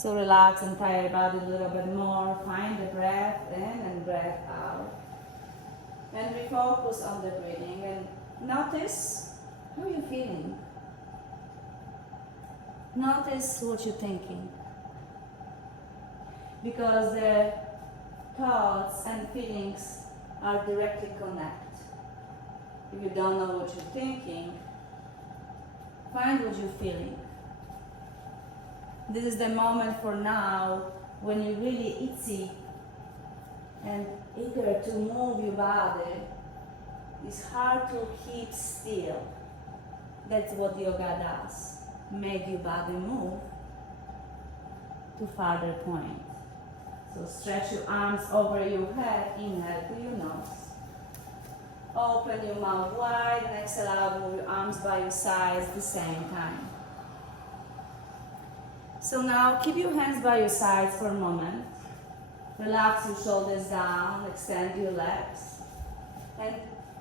So relax entire body a little bit more. Find the breath in and breath out. And refocus on the breathing and notice how you're feeling. Notice what you're thinking. Because the thoughts and feelings are directly connected. If you don't know what you're thinking, find what you're feeling. This is the moment for now when you're really itchy and eager to move your body. It's hard to keep still. That's what yoga does. Make your body move to further point. So stretch your arms over your head, inhale to your nose. Open your mouth wide and exhale out, move your arms by your sides at the same time. So now keep your hands by your sides for a moment. Relax your shoulders down, extend your legs. And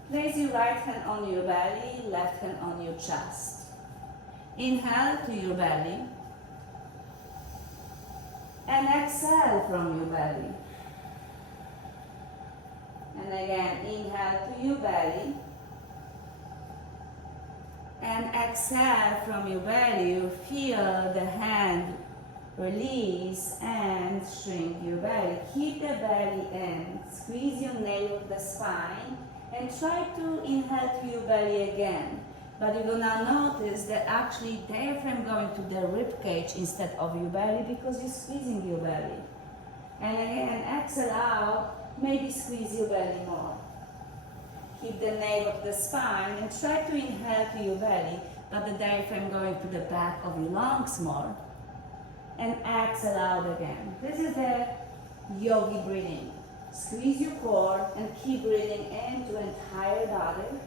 place your right hand on your belly, left hand on your chest. Inhale to your belly. And exhale from your belly. And again, inhale to your belly. And exhale from your belly. You feel the hand release and shrink your belly. Keep the belly in. Squeeze your navel of the spine. And try to inhale to your belly again. But you're gonna notice that actually diaphragm going to the rib cage instead of your belly because you're squeezing your belly. And again, exhale out, maybe squeeze your belly more. Keep the navel of the spine and try to inhale to your belly, but the diaphragm going to the back of your lungs more. And exhale out again. This is the yogi breathing. Squeeze your core and keep breathing into the entire body.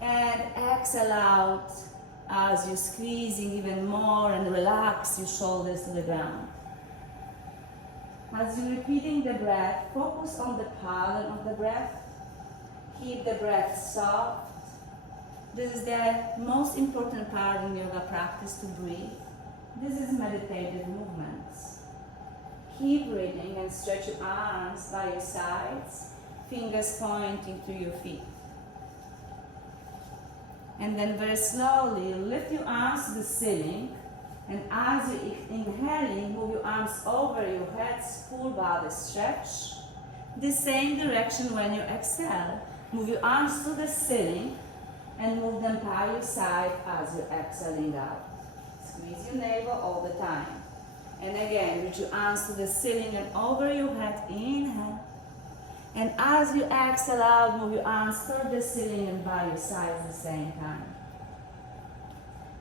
And exhale out as you're squeezing even more and relax your shoulders to the ground. As you're repeating the breath, focus on the pattern of the breath. Keep the breath soft. This is the most important part in yoga practice, to breathe. This is meditative movements. Keep breathing and stretch your arms by your sides, fingers pointing to your feet. And then very slowly lift your arms to the ceiling, and as you're inhaling, move your arms over your head, full body stretch. The same direction when you exhale. Move your arms to the ceiling and move them by your side as you're exhaling out. Squeeze your navel all the time. And again, reach your arms to the ceiling and over your head, inhale. And as you exhale out, move your arms toward the ceiling and by your sides at the same time.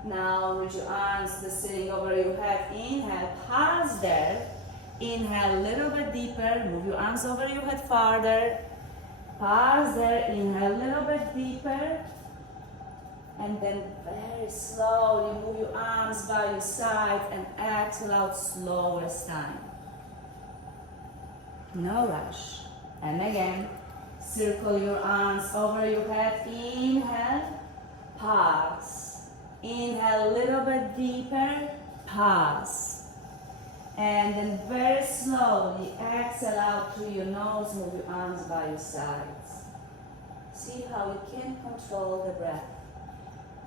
Now reach your arms to the ceiling over your head, inhale, pause there. Inhale a little bit deeper, move your arms over your head farther. Pause there, inhale a little bit deeper. And then very slowly move your arms by your side and exhale out slowest time. No rush. And again, circle your arms over your head. Inhale, pause. Inhale a little bit deeper, pause. And then very slowly exhale out through your nose, move your arms by your sides. See how you can control the breath.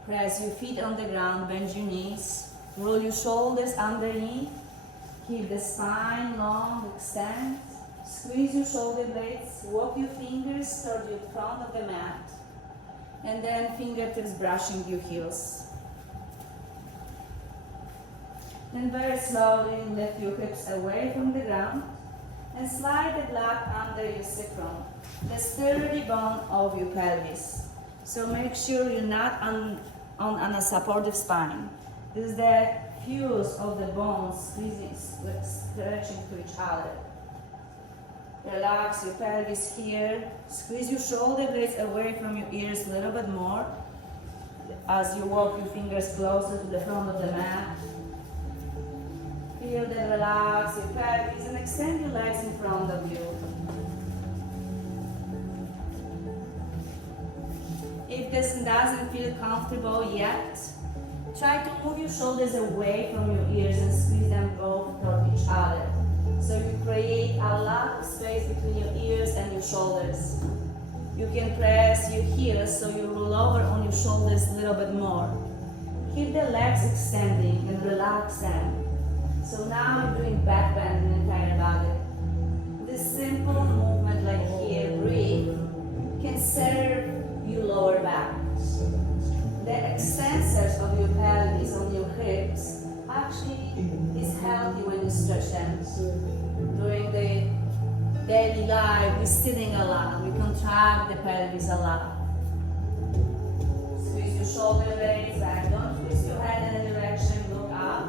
Press your feet on the ground, bend your knees, roll your shoulders underneath, keep the spine long, extend. Squeeze your shoulder blades, walk your fingers toward your front of the mat, and then fingertips brushing your heels. Then very slowly lift your hips away from the ground and slide the blood under your sacrum, the sturdy bone of your pelvis. So make sure you're not on a supportive spine. This is the fuse of the bones stretching to each other. Relax your pelvis here. Squeeze your shoulder blades away from your ears a little bit more as you walk your fingers closer to the front of the mat. Feel that relax your pelvis and extend your legs in front of you. If this doesn't feel comfortable yet, try to move your shoulders away from your ears and squeeze them both toward create a lot of space between your ears and your shoulders. You can press your heels so you roll over on your shoulders a little bit more. Keep the legs extending and relax them. So now you're doing back bend in the entire body. This simple movement like here, breathe, can serve your lower back. The extensors of your pelvis on your hips actually is healthy when you stretch them. During the daily life, we're sitting a lot, we contract the pelvis a lot. Squeeze your shoulder blades back, don't twist your head in a direction, look up.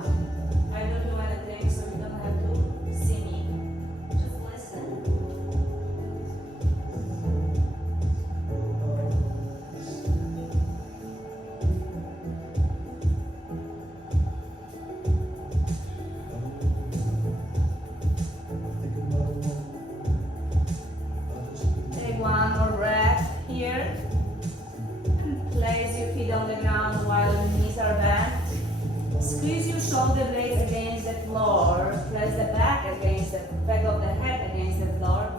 I don't do anything, so you don't have to see me. Just listen. Take one more breath here. Place your feet on the ground while your knees are bent. Squeeze your shoulder blades against the floor. Press the back against the back of the head against the floor.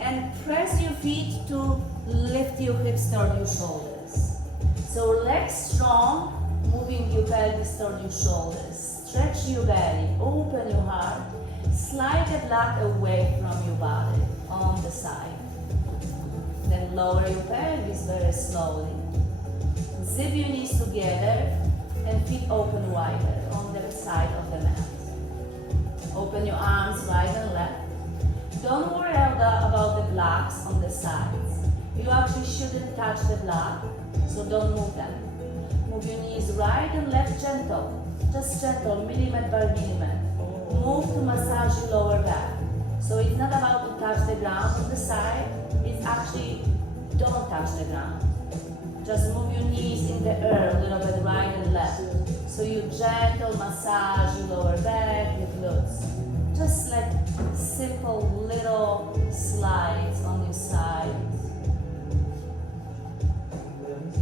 And press your feet to lift your hips toward your shoulders. So legs strong, moving your pelvis toward your shoulders. Stretch your belly, open your heart. Slide the block away from your body on the side. Then lower your pelvis very slowly. Zip your knees together and feet open wider on the side of the mat. Open your arms right and left. Don't worry about the blocks on the sides. You actually shouldn't touch the block, so don't move them. Move your knees right and left gentle. Just gentle, millimeter by millimeter. Move to massage your lower back. So it's not about to touch the ground on the side, it's actually don't touch the ground. Just move your knees in the air a little bit right and left. So you gentle massage your lower back, your glutes. Just like simple little slides on your sides.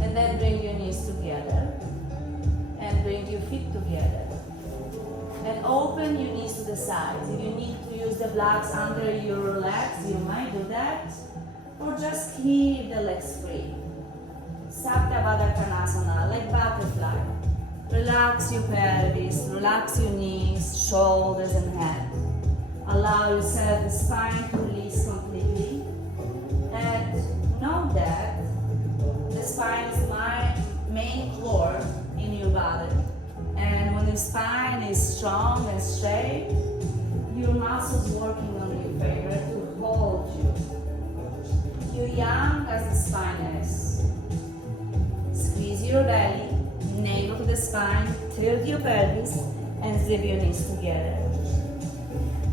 And then bring your knees together. And bring your feet together. And open your knees to the sides. If you need to use the blocks under your legs, you might do that. Or just keep the legs free. Sapta Baddha Konasana, like butterfly. Relax your pelvis, relax your knees, shoulders and head. Allow yourself the spine to release completely. And know that the spine is my main core in your body. And when your spine is strong and straight, your muscles working on your favor to hold you. You're young as the spine is. Squeeze your belly, navel to the spine, tilt your pelvis, and zip your knees together.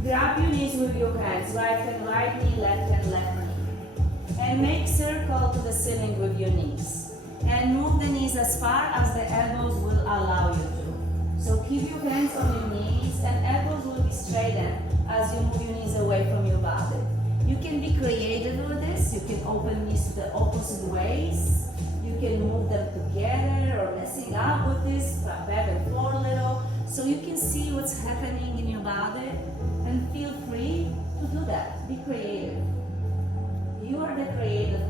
Grab your knees with your hands, right knee, left knee. And make circle to the ceiling with your knees. And move the knees as far as the elbows will allow you to. So keep your hands on your knees and elbows will be straightened as you move your knees away from your body. You can be creative with this. You can open knees to the opposite ways. You can move them together or messing up with this, back and forth a little. So you can see what's happening in your body and feel free to do that. Be creative. You are the creator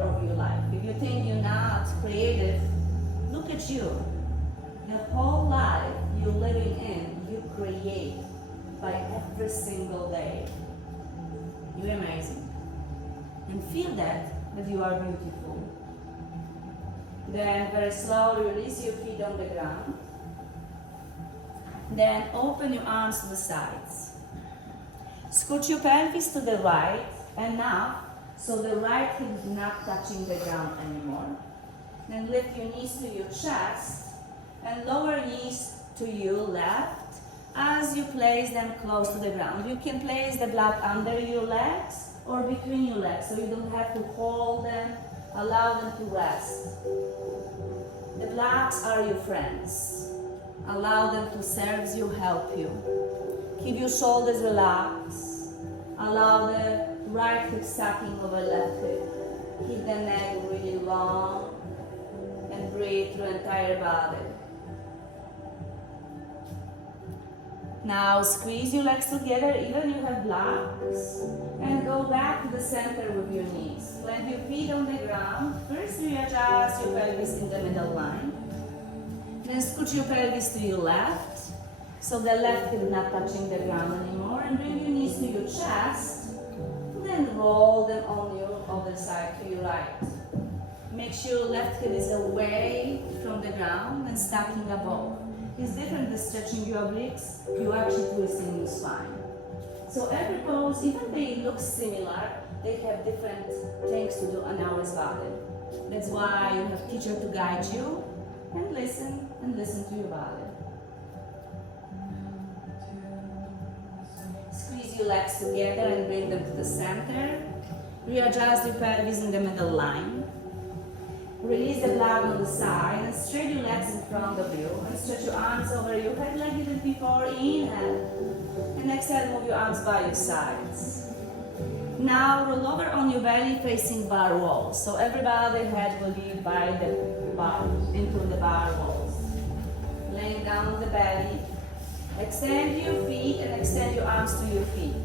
of your life. If you think you're not creative, look at you. The whole life you're living in, you create by every single day. You're amazing. And feel that you are beautiful. Then very slowly release your feet on the ground. Then open your arms to the sides. Scoot your pelvis to the right and up so the right hip is not touching the ground anymore. Then lift your knees to your chest and lower knees to your left as you place them close to the ground. You can place the block under your legs or between your legs so you don't have to hold them. Allow them to rest. The blocks are your friends. Allow them to serve you, help you. Keep your shoulders relaxed. Allow the right hip sucking over left hip. Keep the neck really long and breathe through the entire body. Now squeeze your legs together, even you have blocks, and go back to the center with your knees. Plant your feet on the ground. First readjust your pelvis in the middle line. Then scoot your pelvis to your left, so the left hip not touching the ground anymore, and bring your knees to your chest. Then roll them on your other side to your right. Make sure left hip is away from the ground and stacking above. It's different than stretching your obliques, you're actually twisting your spine. So every pose, even they look similar, they have different things to do on our body. That's why you have teacher to guide you and listen to your body. Squeeze your legs together and bring them to the center. Readjust your pelvis in the middle line. Release the blood on the side and stretch your legs in front of you and stretch your arms over your head like you did before. Inhale. And exhale, move your arms by your sides. Now roll over on your belly facing bar walls. So everybody's head will be by the bar, into the bar walls. Laying down on the belly. Extend your feet and extend your arms to your feet.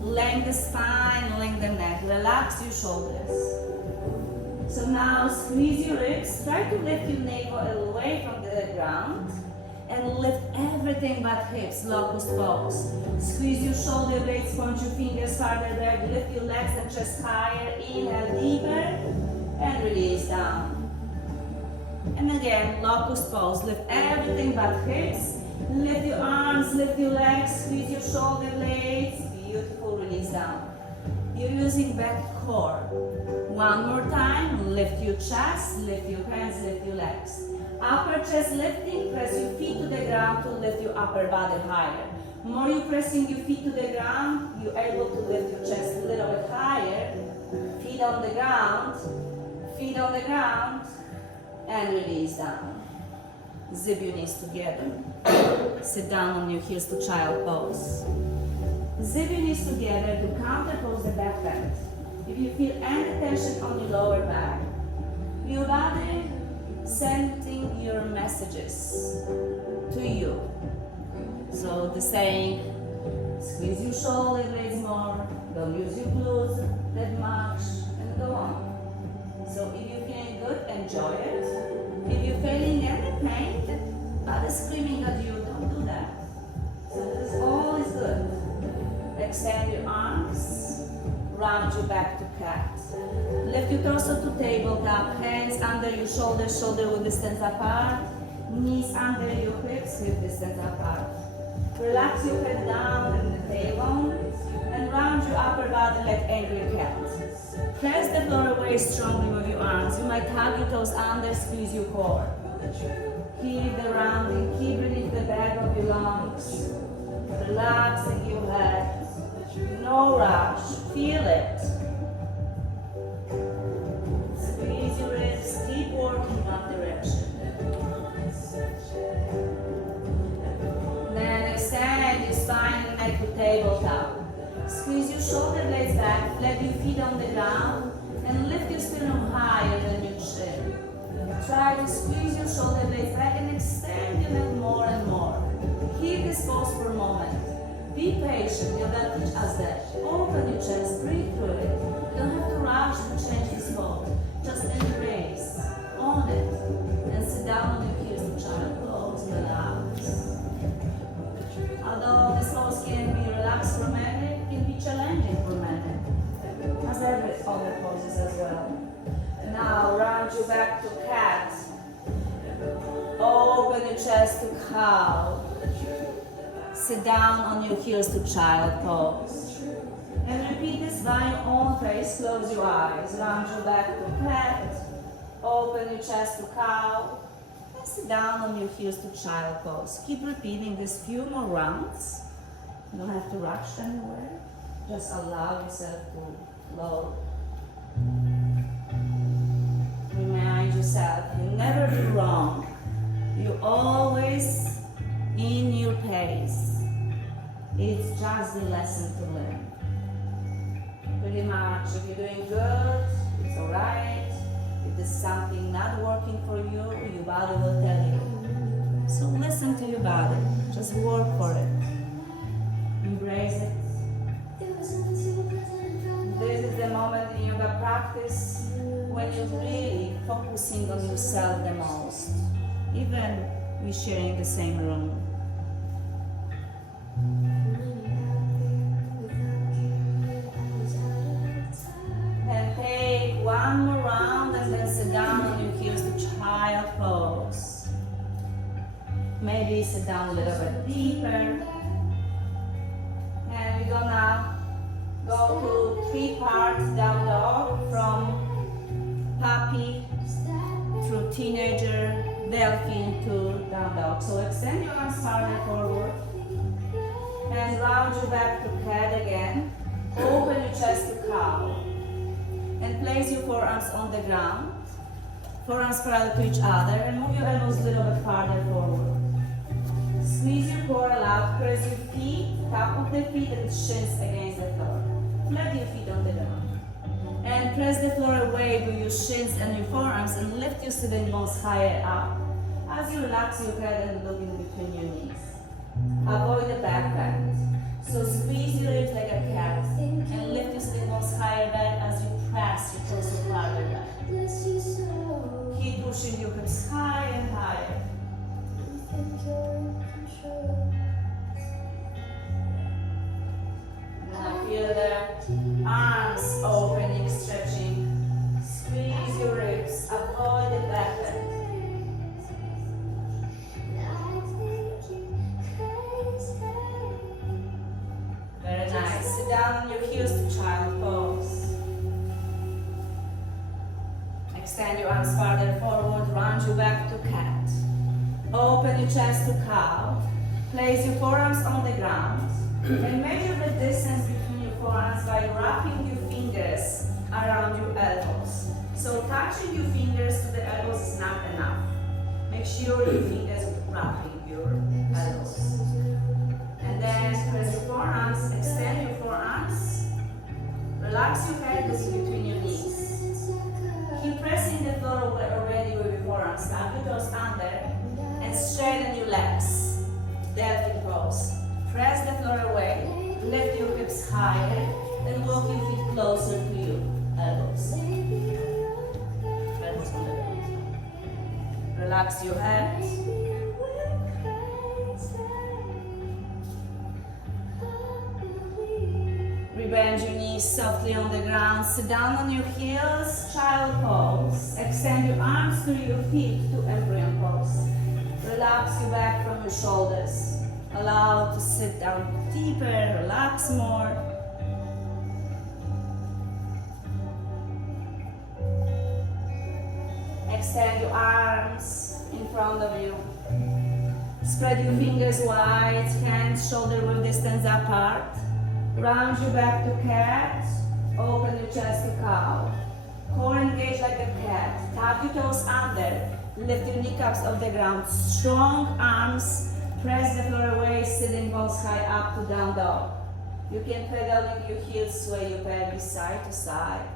Lengthen the spine, lengthen the neck. Relax your shoulders. So now squeeze your ribs, try to lift your navel away from the ground and lift everything but hips, locust pose. Squeeze your shoulder blades, point your fingers farther back, lift your legs and chest higher, inhale deeper and release down. And again, locust pose, lift everything but hips, lift your arms, lift your legs, squeeze your shoulder blades, beautiful, release down. You're using back core. One more time, lift your chest, lift your hands, lift your legs. Upper chest lifting, press your feet to the ground to lift your upper body higher. More you're pressing your feet to the ground, you're able to lift your chest a little bit higher. Feet on the ground, and release down. Zip your knees together. Sit down on your heels to child pose. Zip your knees together to counter pose the back bend. If you feel any tension on your lower back, your body sending your messages to you. So the saying, squeeze your shoulder blades more, don't use your glutes that much, and go on. So if you're feeling good, enjoy it. If you're feeling any pain, the body screaming at you, don't do that. So this all is good. Extend your arms, round your back to cat. Lift your torso to tabletop, hands under your shoulders, shoulder width distance apart, knees under your hips, hip distance apart. Relax your head down in the tailbone and round your upper body like angry cat. Press the floor away strongly with your arms. You might hug your toes under, squeeze your core. Keep the rounding, keep breathing the back of your lungs. Relaxing your head. No rush, feel it. Squeeze your ribs, keep working one direction. Then extend your spine and neck to tabletop. Squeeze your shoulder blades back, let your feet on the ground, and lift your sternum higher than your chin. Try to squeeze your shoulder blades back and extend your neck more and more. Keep this pose for a moment. Be patient, yoga teach us that. Open your chest, breathe through it. You don't have to rush to change this pose. Just embrace, own it, and sit down on your heels to child pose, relax. Although this pose can be relaxed for many, it can be challenging for many, as every other poses as well. And now round your back to cat. Open your chest to cow. Sit down on your heels to child pose. And repeat this by your own pace. Close your eyes. Round your back to cat. Open your chest to cow. And sit down on your heels to child pose. Keep repeating this few more rounds. You don't have to rush anywhere. Just allow yourself to flow. Remind yourself, you never do wrong. You always in your pace. It's just a lesson to learn. Pretty much, if you're doing good, it's alright. If there's something not working for you, your body will tell you. So listen to your body. Just work for it. practice when you're really focusing on yourself the most, even we're sharing the same room. And take one more round and then sit down on your heels to child pose. Maybe sit down a little bit deeper. And we're gonna go to 3-part down dog from puppy through teenager, delphine to down dog. So extend your arms farther forward and round your back to cat again. Open your chest to cow and place your forearms on the ground. Forearms parallel to each other and move your elbows a little bit farther forward. Squeeze your core out, press your feet, top of the feet and shins against the floor. Flat your feet on the ground. And press the floor away with your shins and your forearms and lift your sitting bones higher up. As you relax your head and look in between your knees. Avoid the back bend. So squeeze your hips like a cat and lift your sitting bones higher back as you press your torso farther back. Keep pushing your hips higher and higher. Now feel the arms opening, stretching. Squeeze your ribs, avoid the back bend. Very nice. Sit down on your heels to child pose. Extend your arms farther forward, round your back to cat. Open your chest to cow. Place your forearms on the ground. And measure the distance between your forearms by wrapping your fingers around your elbows. So touching your fingers to the elbows is not enough. Make sure your fingers are wrapping your elbows. And then press your forearms, extend your forearms. Relax your head between your knees. Keep pressing the floor already with your forearms. Tap your toes under and straighten your legs. Delphine pose. Press the floor away, lift your hips higher, and walk your feet closer to your elbows. Elbows on the ground. Relax your head. Rebend your knees softly on the ground. Sit down on your heels, child pose. Extend your arms through your feet to embryo pose. Relax your back from your shoulders. Allow to sit down deeper, relax more. Extend your arms in front of you. Spread your fingers wide, hands shoulder width distance apart. Round your back to cat. Open your chest to cow. Core engaged like a cat. Tap your toes under. Lift your kneecaps off the ground. Strong arms. Press the floor away, sitting bones high up to down dog. You can pedal with your heels, sway your pelvis side to side.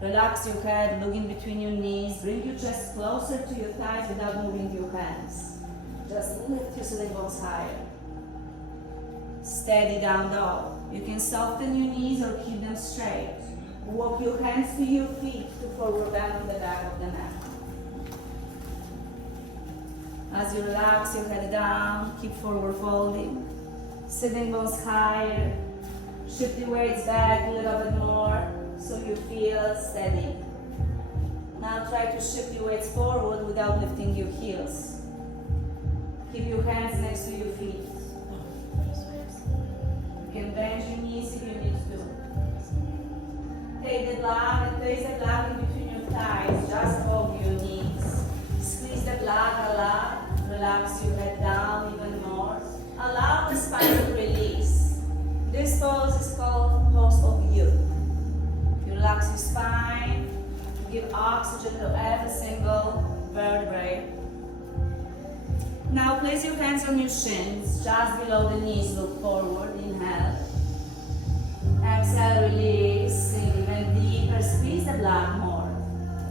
Relax your head, look in between your knees. Bring your chest closer to your thighs without moving your hands. Just lift your sitting bones higher. Steady down dog. You can soften your knees or keep them straight. Walk your hands to your feet to forward bend on the back of the neck. As you relax your head down, keep forward folding. Sitting bones higher. Shift your weights back a little bit more so you feel steady. Now try to shift your weights forward without lifting your heels. Keep your hands next to your feet. You can bend your knees if you need to. Take the block and place the block in between your thighs, just above your knees. Squeeze the block a lot. Relax your head down even more. Allow the spine to release. This pose is called pose of youth. You relax your spine, give oxygen to every single vertebrae. Now place your hands on your shins, just below the knees, look forward, inhale. Exhale, release, sink even deeper, squeeze the blood more.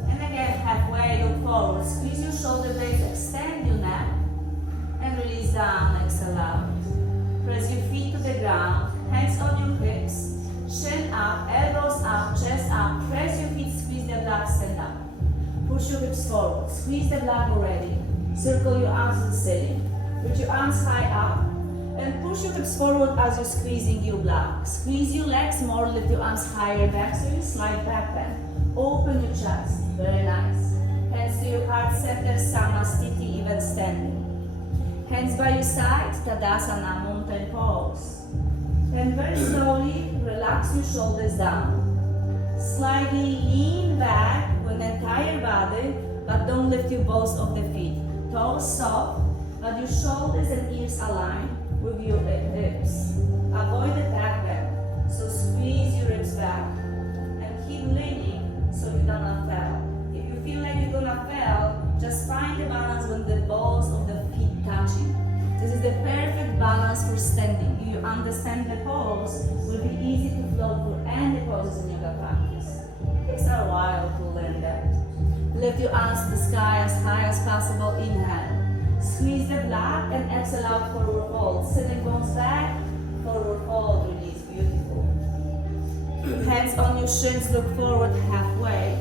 And again, halfway, look forward, squeeze your shoulder blades, extend your neck, and release down, exhale out. Press your feet to the ground, hands on your hips, chin up, elbows up, chest up, press your feet Push your hips forward. Squeeze the block already. Circle your arms to the ceiling. Put your arms high up. And push your hips forward as you're squeezing your block. Squeeze your legs more, lift your arms higher back so you slide back bend. Open your chest. Very nice. Hands to your heart center, Samasthiti, even standing. Hands by your side, Tadasana, mountain pose. And very slowly, relax your shoulders down. Slightly lean back with the entire body, but don't lift your balls of the feet. Toes soft, but your shoulders and ears align with your hips. Avoid the back bend, so squeeze your ribs back and keep leaning so you don't fall. If you feel like you're gonna fall, just find the balance when the balls of the feet touching. This is the perfect balance for standing. If you understand the pose, it will be easy to flow through any poses in yoga practice. It takes a while to learn that. Lift your arms to the sky as high as possible. Inhale. Squeeze the block and exhale out, forward fold. Sitting bones back, forward fold, release, beautiful. Hands on your shins, look forward halfway.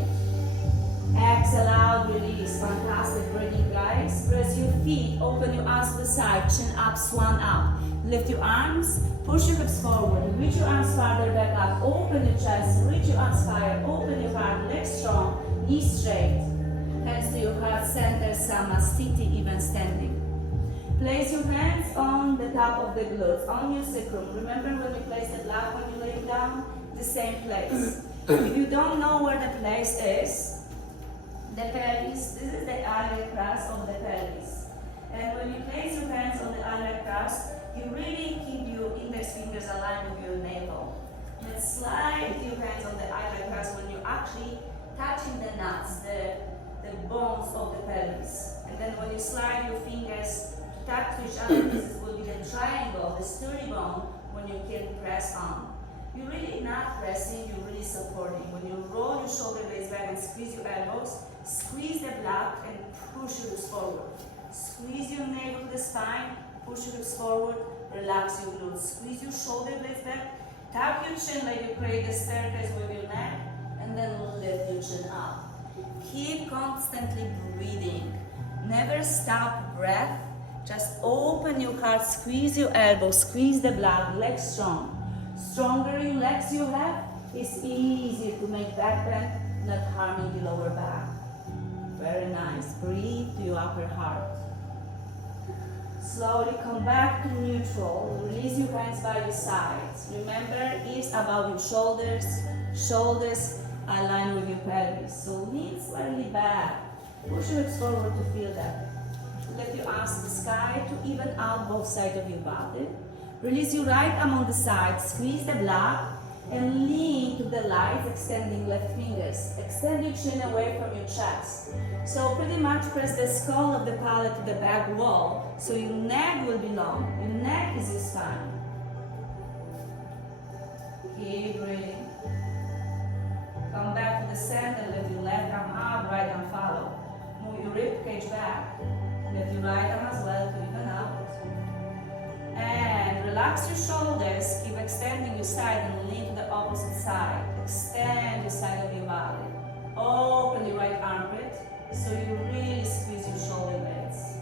Exhale out, release, fantastic, breathing guys. Press your feet, open your arms to the side, chin up, swan up. Lift your arms, push your hips forward, reach your arms farther back up, open your chest, reach your arms higher, open your heart, legs strong, knees straight. Hands to your heart center, Samasthiti, even standing. Place your hands on the top of the glutes, on your sacrum. Remember when you place the block when you lay down? The same place. If you don't know where the place is, the pelvis, this is the iliac crest of the pelvis. And when you place your hands on the iliac crest, you really keep your index fingers aligned with your navel. And slide your hands on the iliac crest when you're actually touching the nuts, the bones of the pelvis. And then when you slide your fingers to touch each other, this will be the triangle, the sturdy bone, when you can press on. You're really not pressing, you're really supporting. When you roll your shoulder blades back and squeeze your elbows, squeeze the block and push your hips forward. Squeeze your navel to the spine, push your hips forward, relax your glutes. Squeeze your shoulder blades back, tap your chin like you create a staircase with your neck, and then lift your chin up. Keep constantly breathing. Never stop breath. Just open your heart, squeeze your elbows, squeeze the block, legs strong. Stronger your legs you have, it's easier to make back bend, not harming the lower back. Very nice. Breathe to your upper heart. Slowly come back to neutral. Release your hands by your sides. Remember, ears above your shoulders. Shoulders align with your pelvis. So lean slightly back. Push your hips forward to feel that. Lift your arms to the sky to even out both sides of your body. Release your right arm on the side. Squeeze the block and lean to the light, extending left fingers. Extend your chin away from your chest. So pretty much press the skull of the palate to the back wall, so your neck will be long. Your neck is your spine. Keep breathing. Come back to the center, lift your left arm up, right arm follow. Move your rib cage back. Lift your right arm as well to even out. And relax your shoulders, keep extending your side and lean to the opposite side. Extend the side of your body. Open your right armpit so you really squeeze your shoulder blades.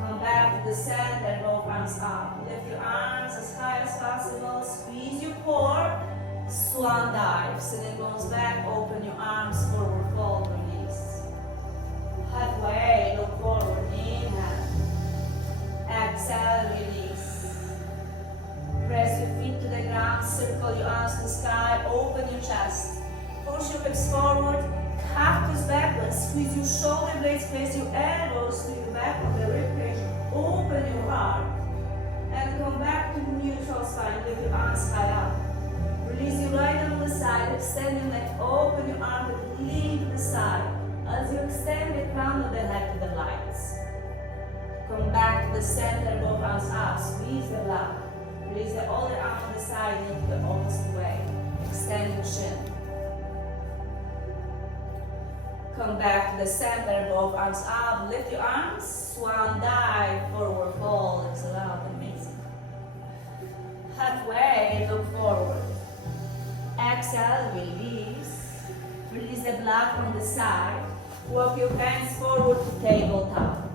Come back to the center, both arms up. Lift your arms as high as possible. Squeeze your core. Swan dive. Sitting bones back. Open your arms forward, fold, release. Halfway, look forward. Inhale. Exhale, release. Press your feet to the ground. Circle your arms to the sky. Open your chest. Push your hips forward. Cactus backwards. Squeeze your shoulder blades. Place your elbows to the back of the ribcage. Open your heart. And come back to neutral spine. Lift your arms high up. Release your right arm on the side. Extend your neck. Open your arm and lean to the side. As you extend the crown of the head to the lights. Come back to the center, both arms up. Squeeze the block. Release the other arm on the side into the opposite way. Extend your chin. Come back to the center, both arms up. Lift your arms. Swan dive, forward fold. Exhale out. Amazing. Halfway, look forward. Exhale, release. the block on the side. Walk your hands forward to tabletop.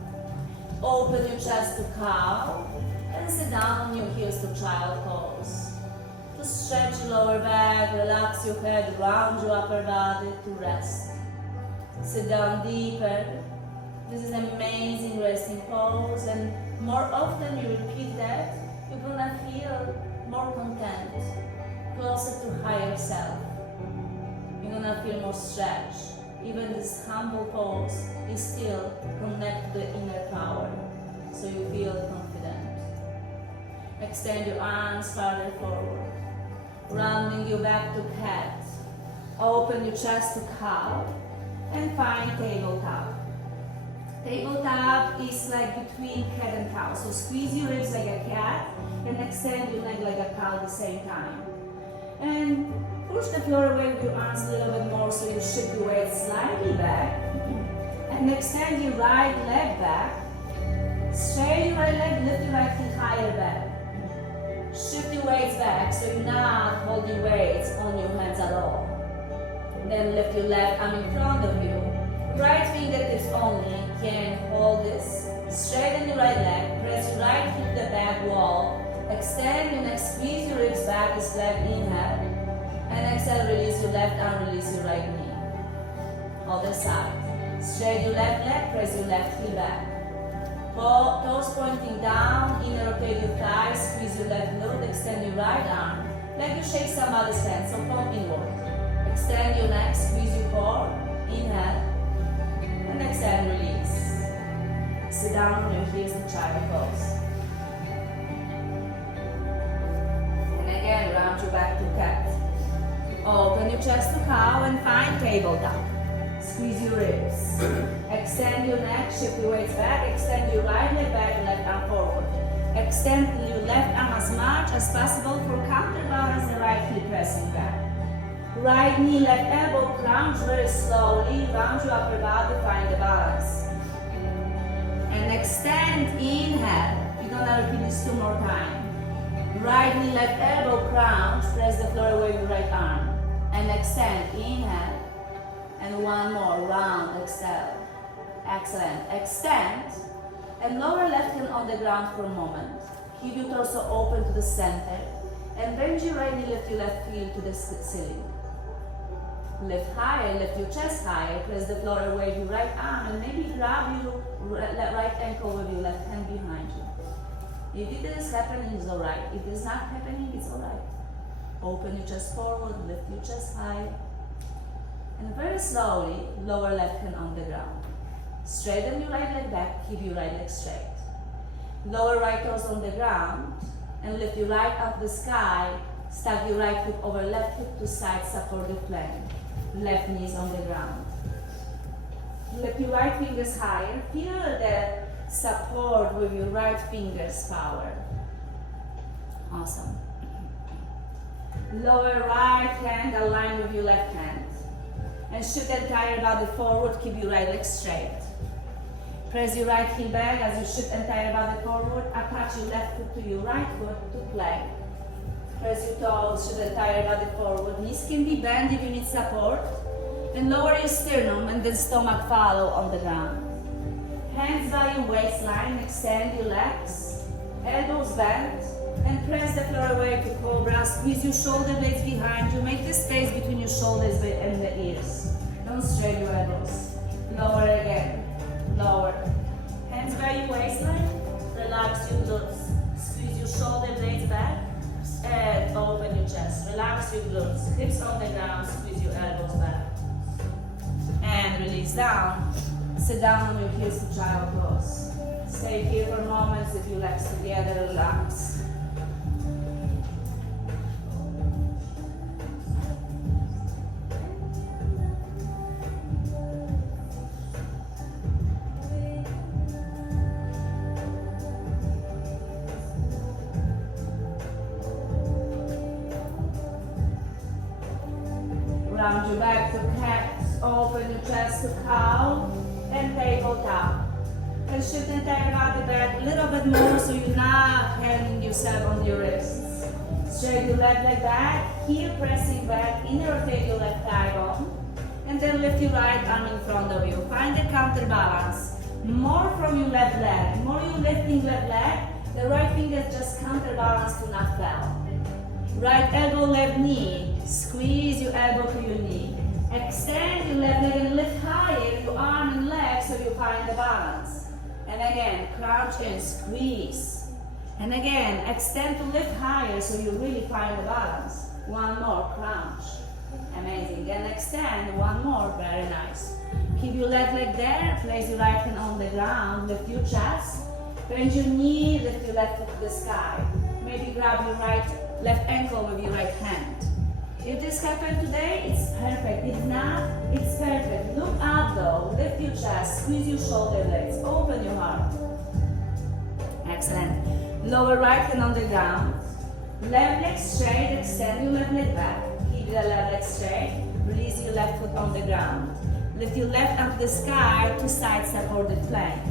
Open your chest to cow and sit down on your heels to child pose. To stretch your lower back, relax your head, round your upper body to rest. Sit down deeper. This is an amazing resting pose, and more often you repeat that, you're gonna feel more content, closer to higher self. You're gonna feel more stretch. Even this humble pose is still connected to the inner power, so you feel confident. Extend your arms farther forward, rounding you back to cat. Open your chest to cow and find tabletop. Tabletop is like between cat and cow, so squeeze your ribs like a cat and extend your leg like a cow at the same time. And push the floor away with your arms a little bit more so you shift your weight slightly back. And extend your right leg back. Straighten your right leg, lift your right heel higher back. Shift your weights back so you're not holding weights on your hands at all. Then lift your left arm in front of you. Right fingertips only can hold this. Straighten your right leg, press your right heel to the back wall. Extend your neck, squeeze your ribs back, this leg inhale. And exhale, release your left arm, release your right knee. Other side. Straighten your left leg, press your left heel back. Toes pointing down, inner rotate your thighs, squeeze your left glute, extend your right arm. Like you shake somebody's hand, so palm inward. Extend your neck, squeeze your core, inhale. And exhale, release. Sit down on your heels in child pose. And again, round your back to cat. Open your chest to cow and find tabletop. Squeeze your ribs. Extend your neck, shift your weights back. Extend your right leg back, left arm forward. Extend your left arm as much as possible for counterbalance and right heel pressing back. Right knee, left elbow, crunch very slowly. Round your upper body, find the balance. And extend, inhale. We're gonna repeat this 2 more times. Right knee, left elbow, crunch. Press the floor away with right arm. And extend, inhale. And 1 more, round, exhale. Excellent. Extend. And lower left hand on the ground for a moment. Keep your torso open to the center. And bend your right knee, lift your left heel to the ceiling. Lift higher, lift your chest higher. Press the floor away with your right arm. And maybe grab your right ankle with your left hand behind you. If it is happening, it's alright. If it is not happening, it's alright. Open your chest forward, lift your chest high. And very slowly, lower left hand on the ground. Straighten your right leg back, keep your right leg straight. Lower right toes on the ground, and lift your right arm to the sky. Stack your right foot over left hip to side, support the plank. Left knee is on the ground. Lift your right fingers higher. Feel the support with your right fingers power. Awesome. Lower right hand align with your left hand. And shift the entire body forward, keep your right leg straight. Press your right heel back as you shift entire body forward. Attach your left foot to your right foot to plank. Press your toes, shift the entire body forward. Knees can be bent if you need support. And lower your sternum and then stomach follow on the ground. Hands by your waistline, extend your legs. Elbows bent. And press the floor away to cobra. Squeeze your shoulder blades behind you. Make the space between your shoulders and the ears. Don't strain your elbows. Lower again. Lower. Hands by your waistline. Relax your glutes. Squeeze your shoulder blades back. And open your chest. Relax your glutes. Hips on the ground. Squeeze your elbows back. And release down. Sit down on your heels to child pose. Stay here for a moment. With your legs together. Relax. Round your back to cat, open your chest to cow, and tabletop. And shift the entire body back a little bit more so you're not hanging yourself on your wrists. Straight your left leg back, heel pressing back, inner rotate your left thigh bone. And then lift your right arm in front of you. Find the counterbalance. More from your left leg. More you lifting left leg, the right finger just counterbalance to not fall. Right elbow, left knee. Squeeze your elbow to your knee. Extend your left leg and lift higher your arm and leg so you find the balance. And again, crouch and squeeze. And again, extend to lift higher so you really find the balance. One more, crouch. Amazing. And extend, one more, very nice. Keep your left leg there, place your right hand on the ground, lift your chest, bend your knee, lift your left foot to the sky. Maybe grab your left ankle with your right hand. If this happened today, it's perfect. If not, it's perfect. Look up though, lift your chest, squeeze your shoulder blades, open your heart. Excellent. Lower right hand on the ground. Left leg straight, extend your left leg back. Keep the left leg straight, release your left foot on the ground. Lift your left up the sky to side supported plank.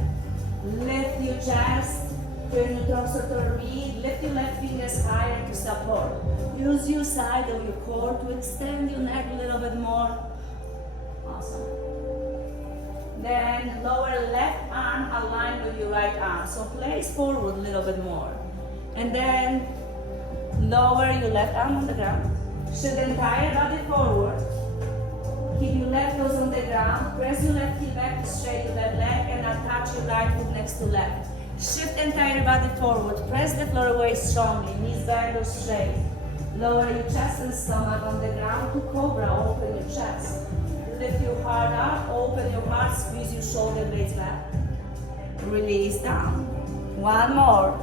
Lift your chest, turn your torso to read, lift your left fingers higher to support. Use your side of your core to extend your neck a little bit more. Awesome. Then lower left arm aligned with your right arm. So place forward a little bit more. And then lower your left arm on the ground. Shift the entire body forward. Keep your left toes on the ground. Press your left heel back to straight your left leg and attach your right foot next to left. Shift entire body forward. Press the floor away strongly. Knees bend or straight. Lower your chest and stomach on the ground to cobra. Open your chest. Lift your heart up. Open your heart. Squeeze your shoulder blades back. Release down. One more.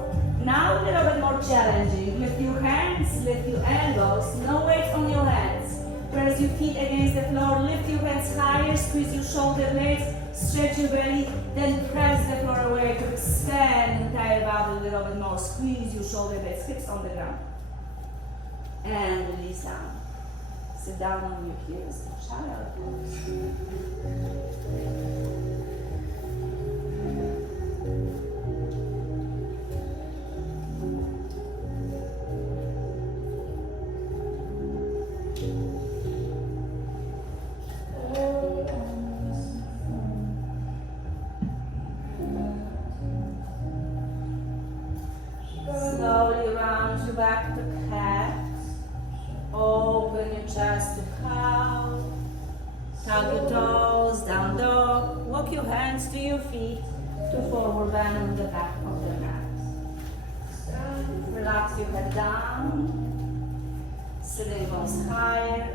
Now a little bit more challenging. Lift your hands. Lift your elbows. No weight on your hands. Press your feet against the floor, lift your hands higher, squeeze your shoulder blades, stretch your belly, then press the floor away to expand the entire body a little bit more. Squeeze your shoulder blades, hips on the ground. And release down. Sit down on your heels, child. Slowly round your back to cat. Open your chest to cow. Tug your toes, down dog. Walk your hands to your feet to forward bend on the back of the mat. Relax your head down. Sitting bones higher.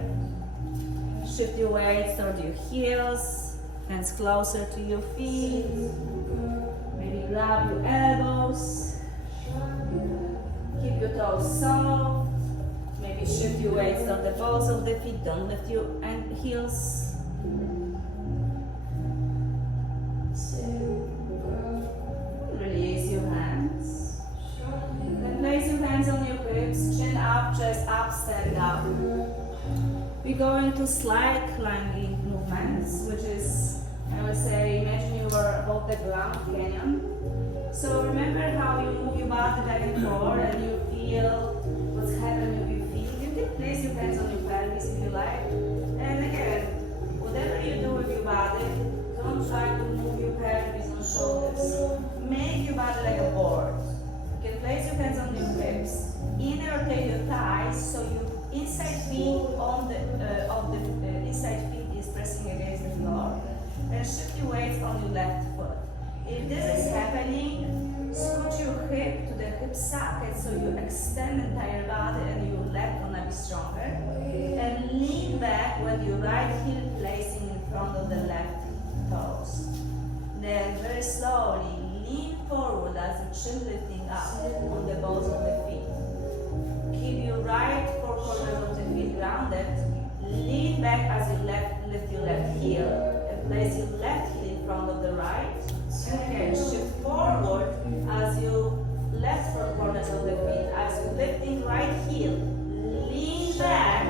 Shift your weights toward your heels. Hands closer to your feet. Maybe grab your elbows. Keep your toes soft. Maybe shift your weights on the balls of the feet. Don't lift your heels. Release your hands. Then place your hands on your hips. Chin up, chest up, stand up. We're going to slide climbing movements, which is, I would say, imagine you were above the ground canyon. So remember how you move your body back and forth and you feel what's happening with your feet. You can place your hands on your pelvis if you like. And again, whatever you do with your body, don't try to move your pelvis on shoulders. Make your body like a board. You can place your hands on your hips. Inner rotate your thighs so your inside feet on the inside feet is pressing against the floor. And shift your weights on your left foot. If this is happening, scoot your hip to the hip socket so you extend the entire body and your leg gonna be stronger. And lean back with your right heel placing in front of the left toes. Then very slowly lean forward as your chin lifting up on the balls of the feet. Keep your right four corners of the feet grounded. Lean back as you lift your left heel and place your left heel in front of the right. And again, shift forward as you left front corners of the feet. As you lifting right heel, lean back.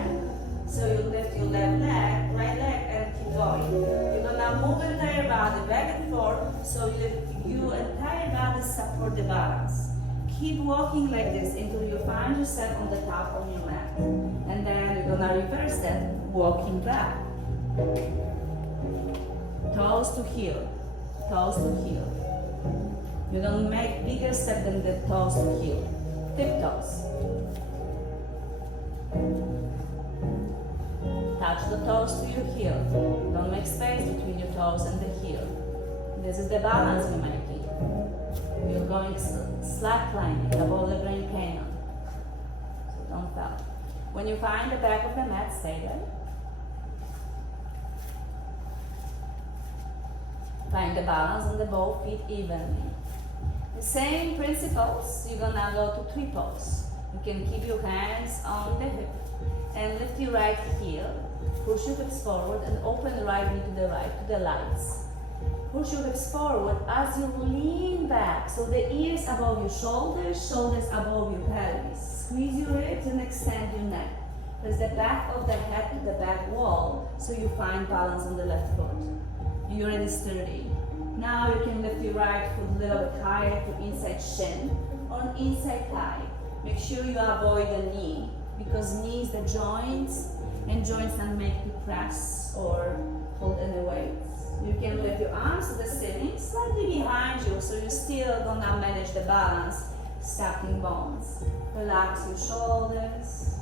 So you lift your left leg, right leg, and keep going. You're gonna move the entire body back and forth. So you lift your entire body support the balance. Keep walking like this until you find yourself on the top of your mat. And then you're gonna reverse that, walking back. Toes to heel. Toes to heel. You don't make bigger step than the toes to heel. Tiptoes. Touch the toes to your heel. Don't make space between your toes and the heel. This is the balance you're making. You're going slacklining above the brain canyon. So don't fall. When you find the back of the mat, stay there. Find the balance on the both feet evenly. The same principles, you're gonna go to three pose. You can keep your hands on the hip and lift your right heel. Push your hips forward and open the right knee to the right, to the lights. Push your hips forward as you lean back. So the ears above your shoulders, shoulders above your pelvis. Squeeze your ribs and extend your neck. Press the back of the head to the back wall so you find balance on the left foot. You're already sturdy. Now you can lift your right foot a little bit higher to inside shin or inside thigh. Make sure you avoid the knee because knee is the joints and joints don't make you press or hold any weights. You can lift your arms to the ceiling slightly behind you so you're still gonna manage the balance, stacking bones. Relax your shoulders.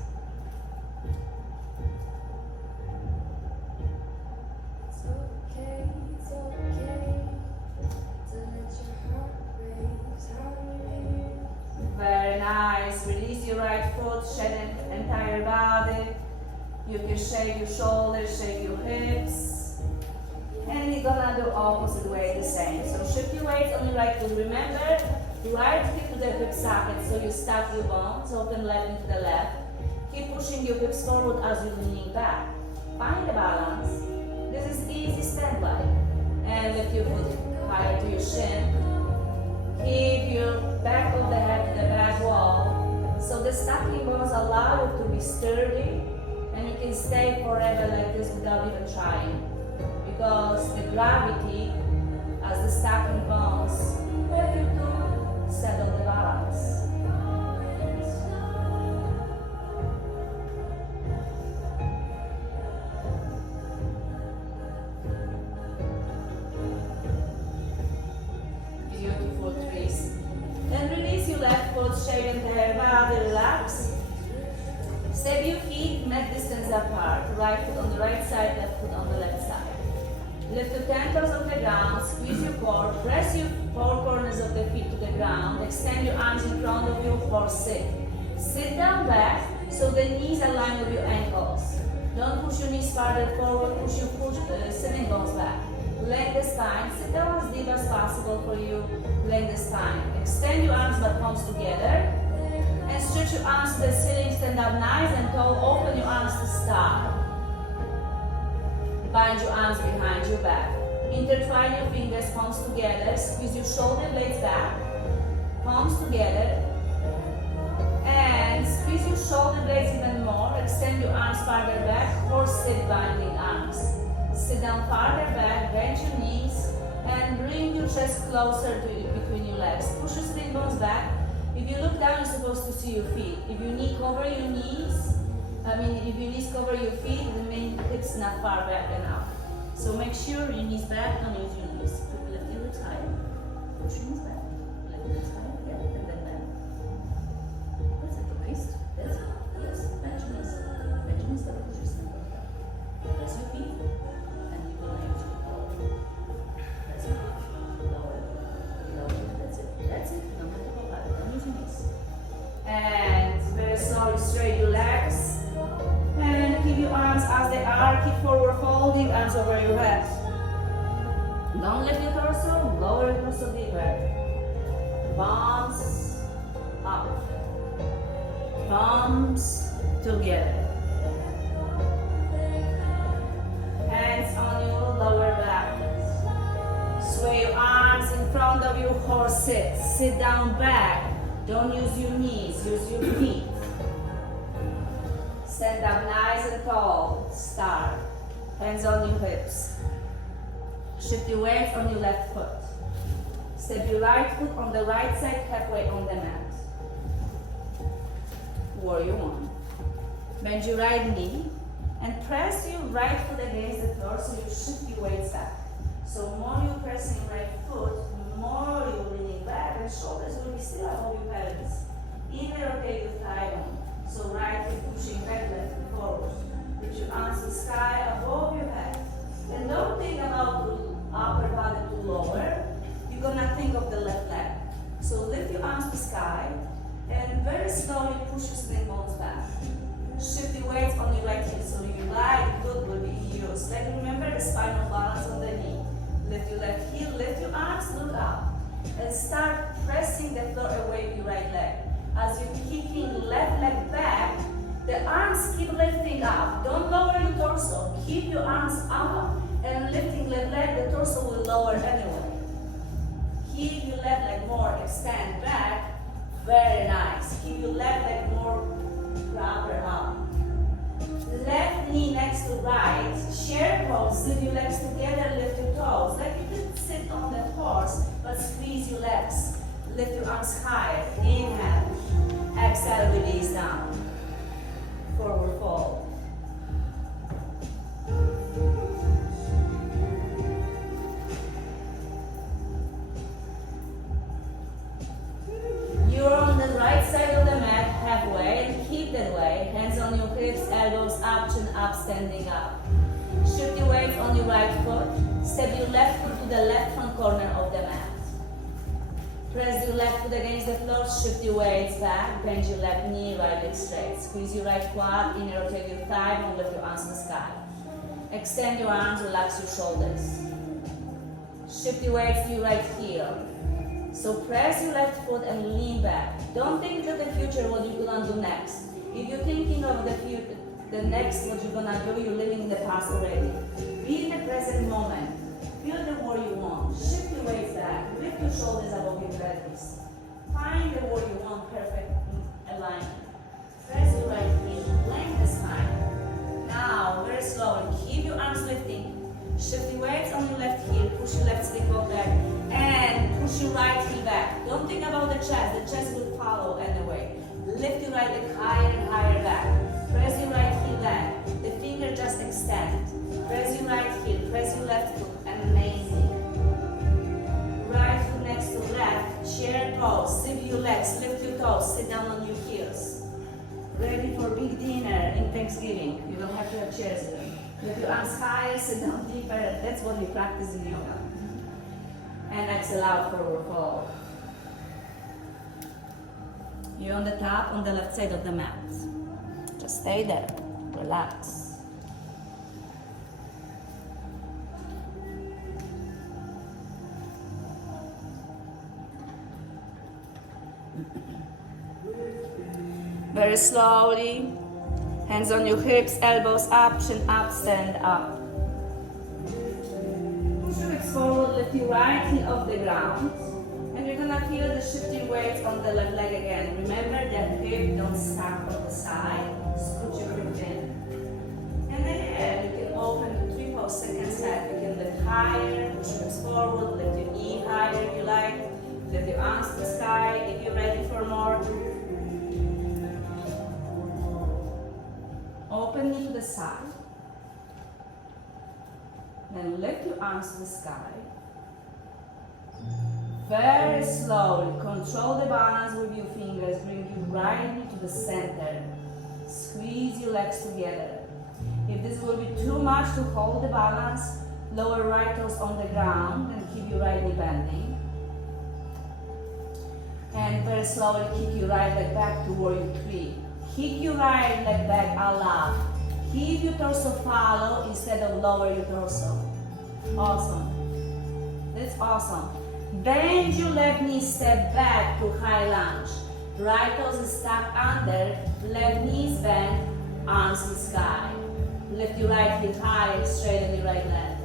Very nice. Release your right foot, shed the entire body. You can shake your shoulders, shake your hips. And you're gonna do opposite way the same. So shift your weight on your right foot. Remember, right hip to the hip socket so you stack your bones, open left into the left. Keep pushing your hips forward as you're leaning back. Find the balance. This is easy standby. And lift your foot higher to your shin. Keep your back of the head to the back wall. So the stacking bones allow you to be sturdy and you can stay forever like this without even trying. Because the gravity as the stacking bones help you to settle the balance. Shake the entire body, relax. Step your feet mat distance apart. Right foot on the right side, left foot on the left side. Lift the 10 toes off the ground, squeeze your core, press your four corners of the feet to the ground, extend your arms in front of you for sit. Sit down back so the knees align with your ankles. Don't push your knees farther forward, push your sitting bones back. Length the spine, sit down as deep as possible for you. Length the spine. Extend your arms but palms together. And stretch your arms to the ceiling, stand up nice and tall. Open your arms to start. Bind your arms behind your back. Intertwine your fingers, palms together. Squeeze your shoulder blades back. Palms together. And squeeze your shoulder blades even more. Extend your arms farther back. Horse sit binding arms. Sit down farther back, bend your knees, and bring your chest closer to between your legs. Push your sitting bones back. If you look down, you're supposed to see your feet. If your knee cover your knees, if your knees cover your feet, the main hip's not far back enough. So make sure your knees back, don't use your knees. Lift your hips higher. Push your knees back. Lift your hips higher, yeah, and then bend. That's it, the waist. That's it. Yes, bend your knees. Bend your knees, but push your sitting bones back. Press your feet. That's it. Don't have to go back. Don't use your knees. And very slowly straight your legs. And keep your arms as they are. Keep forward folding, arms over your head. Don't lift your torso. Lower your torso deeper. Palms up. Palms together. Hands on your lower back. Sway your arms in front of your horse sit. Sit down back. Don't use your knees, use your feet. Stand up nice and tall. Start. Hands on your hips. Shift your weight on your left foot. Step your right foot on the right side, halfway on the mat. Warrior one. Bend your right knee. And press your right foot against the floor so you shift your weights back. So more you pressing right foot, more you're leaning back, and shoulders will be still above your pelvis. Inner rotate your thigh bone. So right foot pushing back, left foot forward. Lift your arms to the sky above your head. And don't think about the upper body to lower. You're gonna think of the left leg. So lift your arms to the sky and very slowly push your sling bones back. Shift the weights on your right hip so your right foot will be used. Like remember the spinal balance on the knee. Lift your left heel, lift your arms, look up. And start pressing the floor away with your right leg. As you're kicking left leg back, the arms keep lifting up. Don't lower your torso. Keep your arms up. And lifting left leg, the torso will lower anyway. Keep your left leg more, extend back. Very nice. Keep your left leg more proper up. Left knee next to right. Chair pose. Zip your legs together, lift your toes. Like you could sit on the horse, but squeeze your legs. Lift your arms higher. Inhale. Exhale, release down. Forward fold. You're on the right side of the mat, halfway, and keep that way. Hands on your hips, elbows up, chin up, standing up. Shift your weight on your right foot. Step your left foot to the left front corner of the mat. Press your left foot against the floor, shift your weights back, bend your left knee, right leg straight. Squeeze your right quad, inner rotate your thigh, and lift your arms to the sky. Extend your arms, relax your shoulders. Shift your weights to your right heel. So press your left foot and lean back. Don't think of the future, what you're gonna do next. If you're thinking of the future, the next what you're gonna do, you're living in the past already. Be in the present moment. Feel the word you want. Shift your weights back. Lift your shoulders above your pelvis. Find the word you want, perfect alignment. Press your right heel, lengthen the spine. Now, very slowly, keep your arms lifting. Shift your weights on your left heel, push your left sling bone back, and push your right heel back. Don't think about the chest will follow anyway. Lift your right leg higher and higher back. Press your right heel back. The finger just extend. Press your right heel, press your left foot. Amazing. Right foot next to left, chair pose, zip your legs, lift your toes, sit down on your heels. Ready for big dinner in Thanksgiving. You will have to have chairs here. Lift your arms higher, sit down deeper. That's what we practice in yoga. And exhale out, forward fold. You're on the top, on the left side of the mat. Just stay there, relax. Very slowly, hands on your hips, elbows up, chin up, stand up. Push your hips forward, lift your right heel off the ground. And you're gonna feel the shifting weights on the left leg again. Remember that hip, don't stack on the side, scoot your hip in. And then you can open the three pose, second set. You can lift higher, push your hips forward, lift your knee higher if you like. Lift your arms to the sky if you're ready for more. Open knee to the side. Then lift your arms to the sky. Very slowly, control the balance with your fingers. Bring your right knee to the center. Squeeze your legs together. If this will be too much to hold the balance, lower right toes on the ground and keep your right knee bending. And very slowly kick your right leg back to warrior three. Kick your right leg back out loud. Keep your torso follow instead of lower your torso. Awesome. That's awesome. Bend your left knee, step back to high lunge. Right toes is stuck under, left knee is bent, arms in sky. Lift your right heel high, straighten your right leg.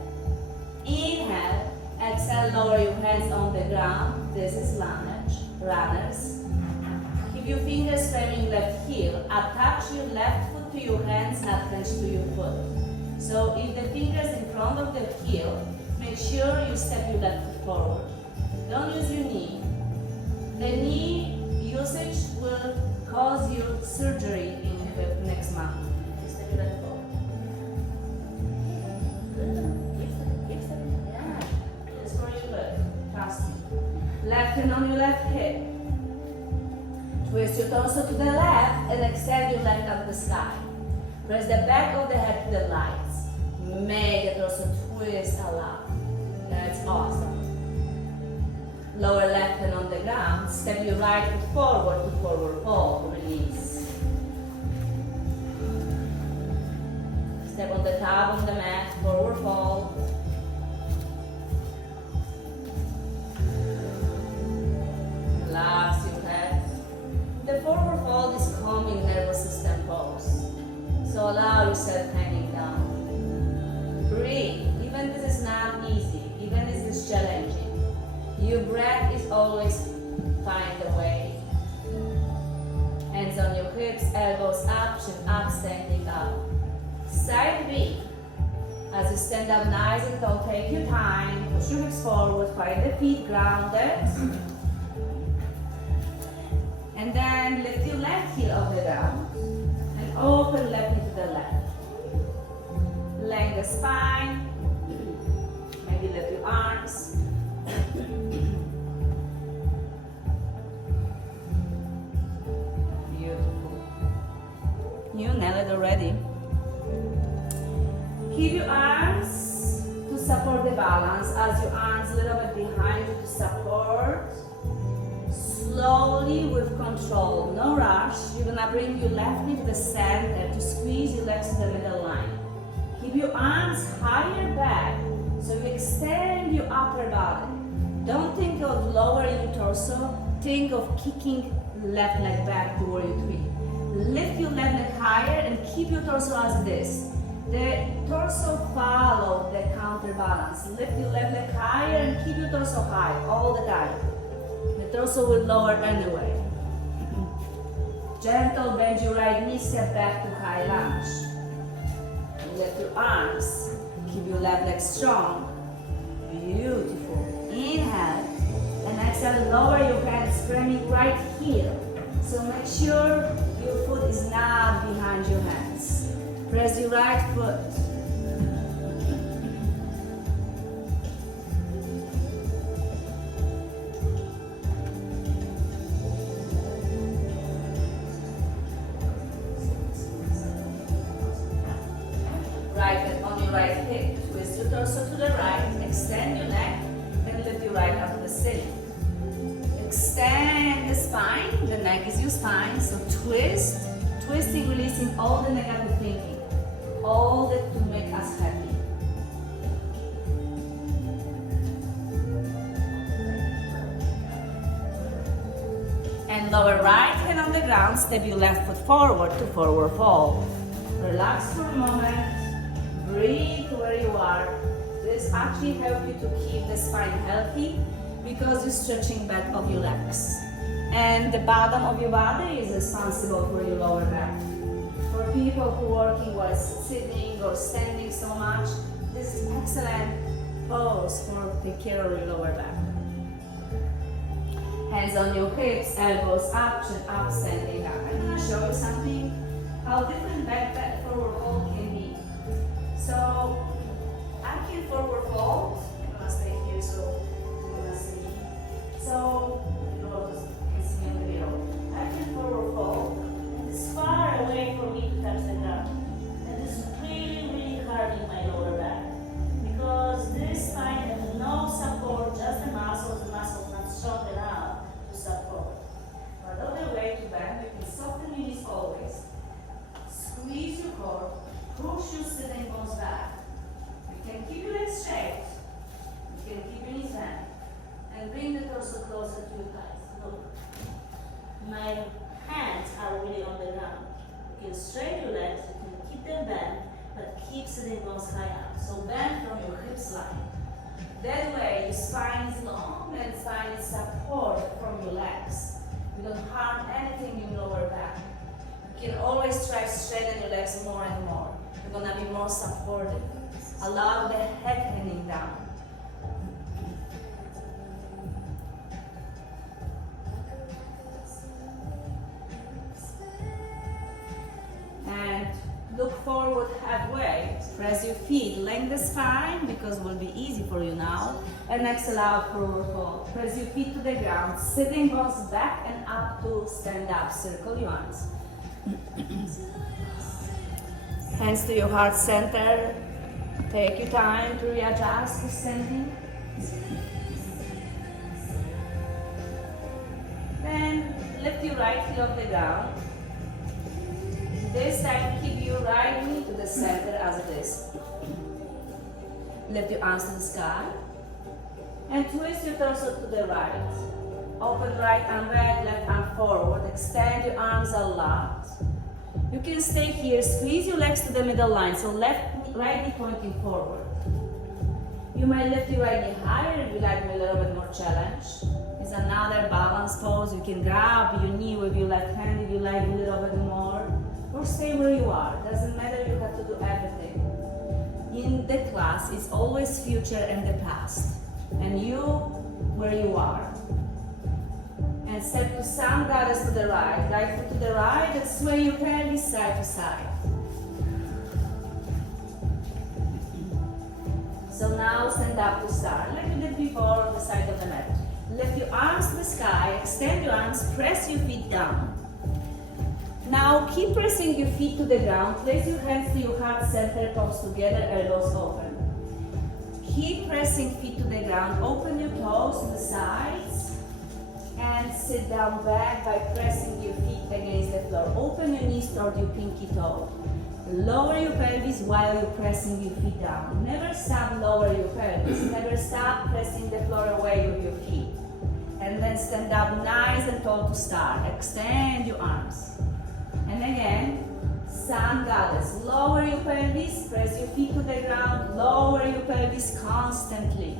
Inhale, exhale, lower your hands on the ground. This is lunge. Runners. Keep your fingers framing left heel. Attach your left foot to your hands, not hands to your foot. So if the fingers in front of the heel, make sure you step your left foot forward. Don't use your knee. The knee usage will cause you surgery in the next month. Step your left forward. Twist your torso to the left and extend your left up the sky. Press the back of the head to the lights. Make the torso twist a lot. That's awesome. Lower left hand on the ground. Step your right foot forward to forward fold. Release. Step on the top of the mat. Forward fold. Relax your head. The forward fold is calming nervous system pose. So allow yourself hanging down. Breathe. Even this is not easy. Even this is challenging. Your breath is always find a way. Hands on your hips, elbows up, chin up, standing up. Side B. As you stand up nice and tall, take your time. Push your hips forward, find the feet grounded. And then lift your left heel off the ground. And open left knee to the left. Lengthen the spine. Maybe lift your arms. Beautiful. You nailed it already. Keep your arms to support the balance. As your arms a little bit behind you to support. Slowly with control, no rush. You're gonna bring your left knee to the center to squeeze your legs to the middle line. Keep your arms higher back so you extend your upper body. Don't think of lowering your torso, think of kicking left leg back to warrior three. Lift your left leg higher and keep your torso as this. The torso follow the counterbalance. Lift your left leg higher and keep your torso high all the time. The torso will lower anyway. Gentle bend your right knee, step back to high lunge. Lift your arms. Keep your left leg strong. Beautiful. Inhale. And exhale, lower your hands, framing right heel. So make sure your foot is not behind your hands. Press your right foot. Right hand on your right hip. Twist your torso to the right. Extend your neck. And lift your right up to the ceiling. Extend the spine. The neck is your spine. So twist. Twisting, releasing all the negative thinking. All that to make us happy. And lower right hand on the ground. Step your left foot forward to forward fold. Relax for a moment. Breathe where you are. This actually helps you to keep the spine healthy because you're stretching back of your legs. And the bottom of your body is responsible for your lower back. For people who are working while sitting or standing so much, this is excellent pose for taking care of your lower back. Hands on your hips, elbows up, chin up, standing up. I'm going to show you something, how different back forward fold can be. So, I can forward fold. I'm going to stay here so you're going to see me. So, you can see me on the middle. I can forward fold. It's far away from me to touch the ground. And it's really, really hurting my lower back. Because this spine has no support, just the muscles not strong enough to support. But the other way to bend, you can soften your knees always. Squeeze your core, push your sitting bones back. You can keep your legs straight. You can keep your knees bent. And bring the torso closer to your thighs. Look. My hands are really on the ground. You can straighten your legs, you can keep them bent, but keep sitting bones high up. So bend from your hips line. That way your spine is long and spine is supported from your legs. You don't harm anything in your lower back. You can always try to straighten your legs more and more. You're gonna be more supported. Allow the head hanging down. And look forward halfway. Press your feet, lengthen the spine because it will be easy for you now. And exhale out, forward fold. Press your feet to the ground, sitting bones back and up to stand up. Circle your arms. Hands to your heart center. Take your time to readjust to standing. Then lift your right heel off the ground. This time keep your right knee to the center as it is. Lift your arms to the sky. And twist your torso to the right. Open right arm back, left arm forward. Extend your arms a lot. You can stay here, squeeze your legs to the middle line, so right knee pointing forward. You might lift your right knee higher if you like a little bit more challenge. It's another balance pose. You can grab your knee with your left hand if you like a little bit more. Or stay where you are. Doesn't matter, you have to do everything. In the class, it's always future and the past. And you, where you are. And step to some goddess to the right. Right foot to the right and sway your pelvis side to side. So now stand up to start, like you did before on the side of the mat. Lift your arms to the sky, extend your arms, press your feet down. Now keep pressing your feet to the ground, place your hands to your heart center, palms together, elbows open. Keep pressing feet to the ground, open your toes to the sides, and sit down back by pressing your feet against the floor. Open your knees toward your pinky toe. Lower your pelvis while you're pressing your feet down. Never stop lower your pelvis. Never stop pressing the floor away with your feet. And then stand up nice and tall to start. Extend your arms. And again, sun goddess. Lower your pelvis, press your feet to the ground, lower your pelvis constantly.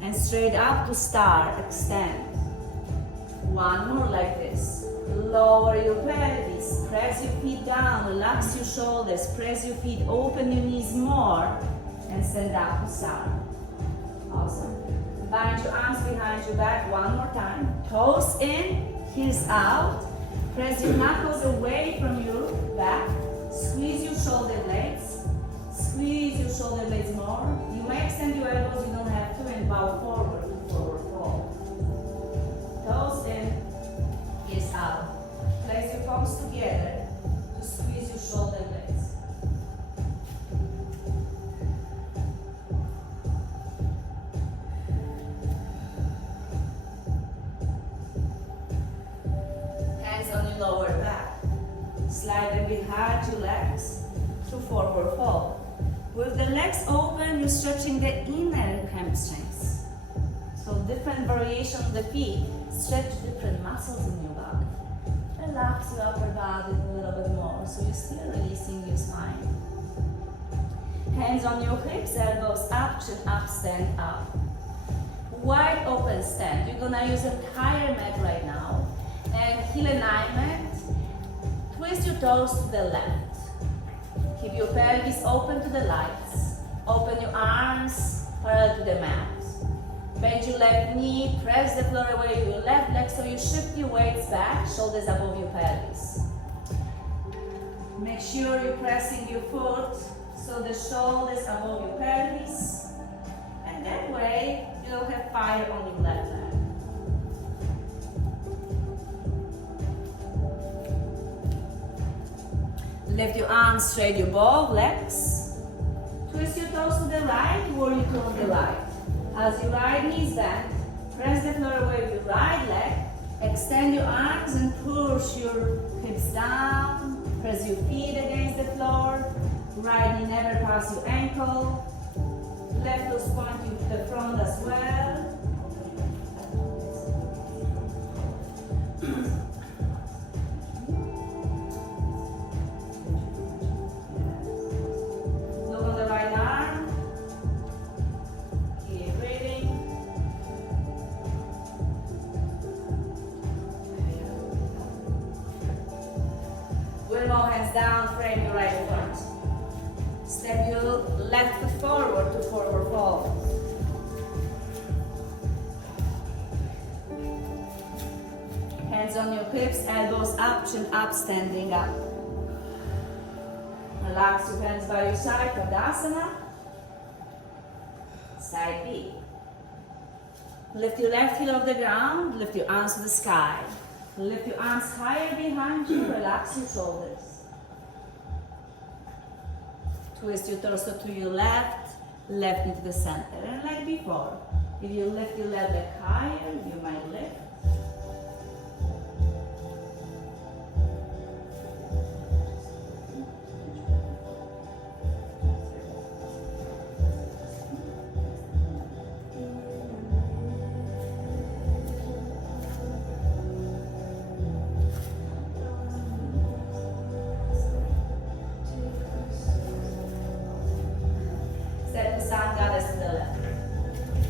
And straight up to start, extend. One more like this. Lower your pelvis, press your feet down, relax your shoulders, press your feet, open your knees more, and stand up to start. Awesome. Bind your arms behind your back one more time. Toes in, heels out. Press your knuckles away from your back. Squeeze your shoulder blades. Squeeze your shoulder blades more. You may extend your elbows, you don't have to, and bow forward to forward fold. Toes in, heels out. Place your palms together to squeeze your shoulder blades. Hands on your lower back. Slide them behind your legs to forward fold. With the legs open, you're stretching the inner hamstrings. So different variation of the feet stretch different muscles in your body. Relax your upper body a little bit more, so you're still releasing your spine. Hands on your hips, elbows up, chin up, stand up. Wide open stand. You're gonna use entire mat right now. And heel alignment. Twist your toes to the left. Keep your pelvis open to the lights. Open your arms parallel to the mat. Bend your left knee, press the floor away with your left leg so you shift your weights back, shoulders above your pelvis. Make sure you're pressing your foot so the shoulders above your pelvis. And that way you don't have fire on your left leg. Lift your arms straight above legs. Twist your toes to the right, warrior two on the right. As your right knee is bent, press the floor away with your right leg. Extend your arms and push your hips down. Press your feet against the floor. Right knee never pass your ankle. Left toes pointing to the front as well. Down, frame your right foot. Step your left foot forward to forward fold. Hands on your hips, elbows up, chin up, standing up. Relax your hands by your side, Tadasana. Side B. Lift your left heel off the ground, lift your arms to the sky. Lift your arms higher behind you, relax your shoulders. Twist your torso to your left, left into the center. And like before, if you lift your left leg higher, you might lift.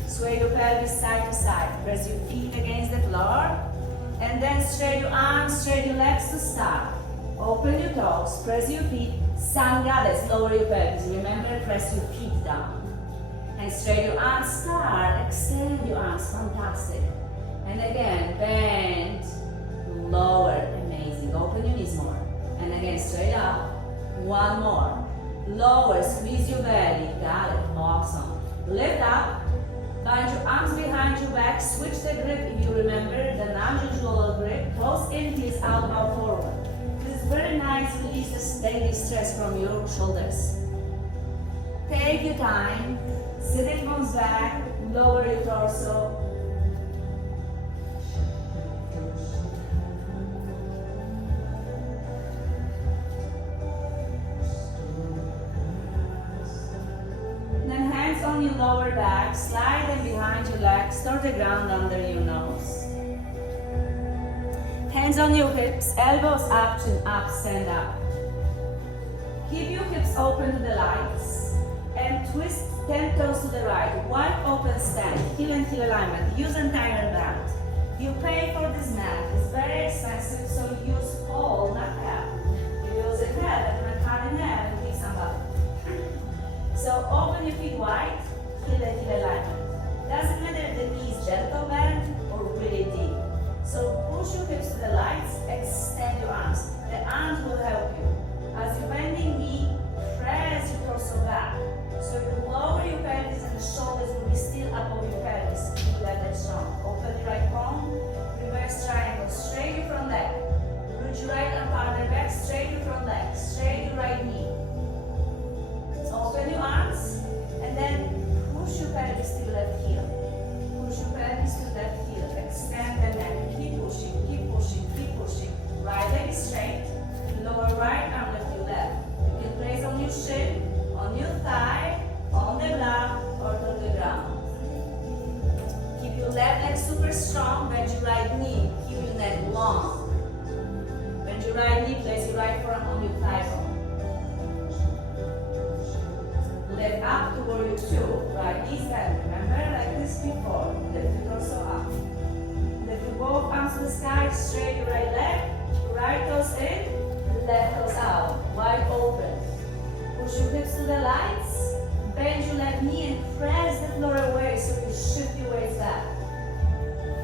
Sway your pelvis side to side. Press your feet against the floor. And then straight your arms, straight your legs to start. Open your toes, press your feet. Sun Goddess, lower your pelvis. Remember, press your feet down. And straight your arms, start. Extend your arms, fantastic. And again, bend, lower, amazing. Open your knees more. And again, straight up. One more. Lower, squeeze your belly. Got it, awesome. Lift up. Bind your arms behind your back, switch the grip if you remember the non-usual grip. Close in, please, elbow forward. This is very nice, release the daily stress from your shoulders. Take your time, sitting bones back, lower your torso. On your lower back, slide them behind your legs, toward the ground under your nose. Hands on your hips, elbows up, chin up, stand up. Keep your hips open to the lights and twist 10 toes to the right. Wide open stand, heel and heel alignment. Use entire band. You pay for this mat. It's very expensive, so use whole, not half. You use a half, and cut in half, and leave some up. So open your feet wide, heel and heel alignment. Doesn't matter if the knee is gentle bend or really deep. So push your hips to the lights, extend your arms. The arms will help you. As you're bending knee, press your torso back. So you lower your pelvis and the shoulders will be still above your pelvis. Keep that leg strong. Open your right palm, reverse triangle, straight your front leg. Root your right arm partner back, straight your front leg, straight your right knee. Open your arms and then push your pelvis to the left heel. Push your pelvis to the left heel. Extend the neck. Keep pushing, keep pushing, keep pushing. Right leg is straight. Lower right arm, lift your left. You can place on your shin, on your thigh, on the block, or to the ground. Keep your left leg super strong. Bend your right knee. Keep your neck long. Bend your right knee. Place your right forearm on your thigh bone. Lift up to warrior two. Right knees bend. Remember, like this before. Lift your torso up. Lift your both arms to the sky. Straight your right leg. Right toes in. Left toes out. Wide open. Push your hips to the lights. Bend your left knee and press the floor away so you shift your weight back.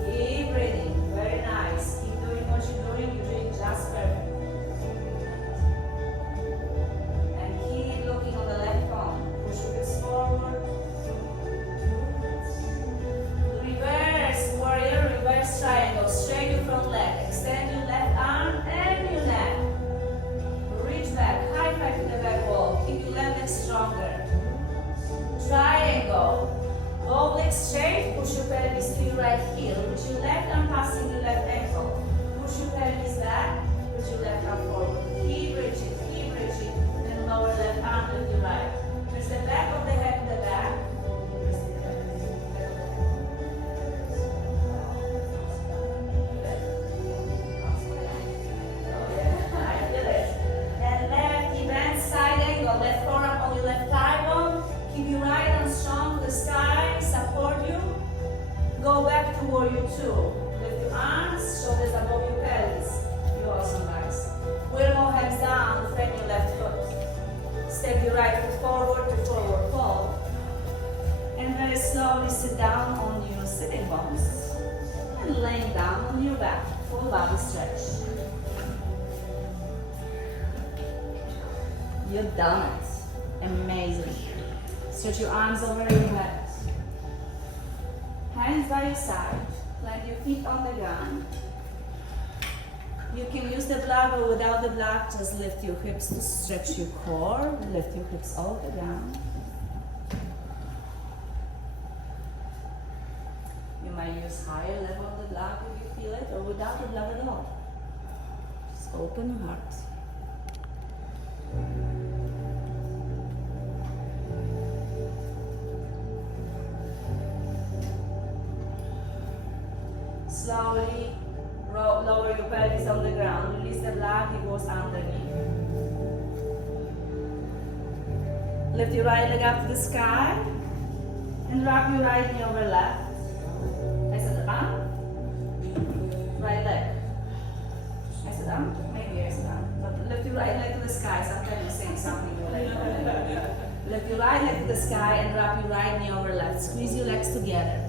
Keep breathing. Very nice. Keep doing what you're doing. You're doing just perfect. And keep looking on the left palm. Push your hips forward. Reverse warrior, reverse triangle. Straight your front leg. Extend your left arm and your neck. Reach back. High five to the back wall. Keep your left leg stronger. Triangle. Both legs straight. Push your pelvis to your right heel. With your left arm passing your left ankle. Push your pelvis back. Put your left arm forward. Keep reaching. Keep reaching. Then lower left arm to the right. Press the back of the head to the back. Press the pelvis to the back of the head. Oh yeah, I feel it. And left knee bend, side angle. Left forearm on your left thigh bone. Keep your right arm strong to the sky. Support you. Go back to warrior two. Lift your arms, shoulders above your pelvis. You're awesome, guys. We'll go hands down, frame your left foot. Step your right foot forward to forward fold. And very slowly sit down on your sitting bones. And laying down on your back. Full body stretch. You've done it. Amazing. Stretch your arms over your head. Hands by your side. Plant your feet on the ground. You can use the block or without the block. Just lift your hips to stretch your core. Lift your hips all the way down. You might use higher level of the block if you feel it, or without the block at all. Just open your heart. Slowly lower your pelvis on the ground. Release the block, it goes underneath. Lift your right leg up to the sky and wrap your right knee over left. I said arm, right leg. I said arm, maybe I said arm. But lift your right leg to the sky. Sometimes you're saying something more like that. Lift your right leg to the sky and wrap your right knee over left. Squeeze your legs together.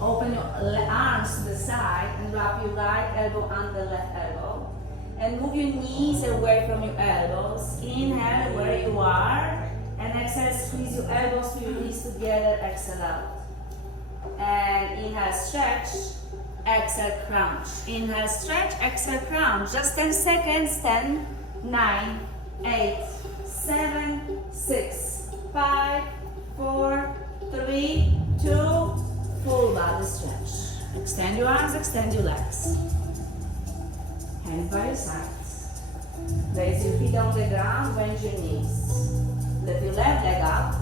Open your arms to the side and wrap your right elbow under left elbow. And move your knees away from your elbows. Inhale where you are. And exhale, squeeze your elbows to your knees together. Exhale out. And inhale, stretch. Exhale, crunch. Inhale, stretch. Exhale, crunch. Just 10 seconds. 10, 9, 8, 7, 6, 5, 4, 3, 2, full body stretch. Extend your arms, extend your legs. Hands by your sides. Raise your feet on the ground, bend your knees. Lift your left leg up.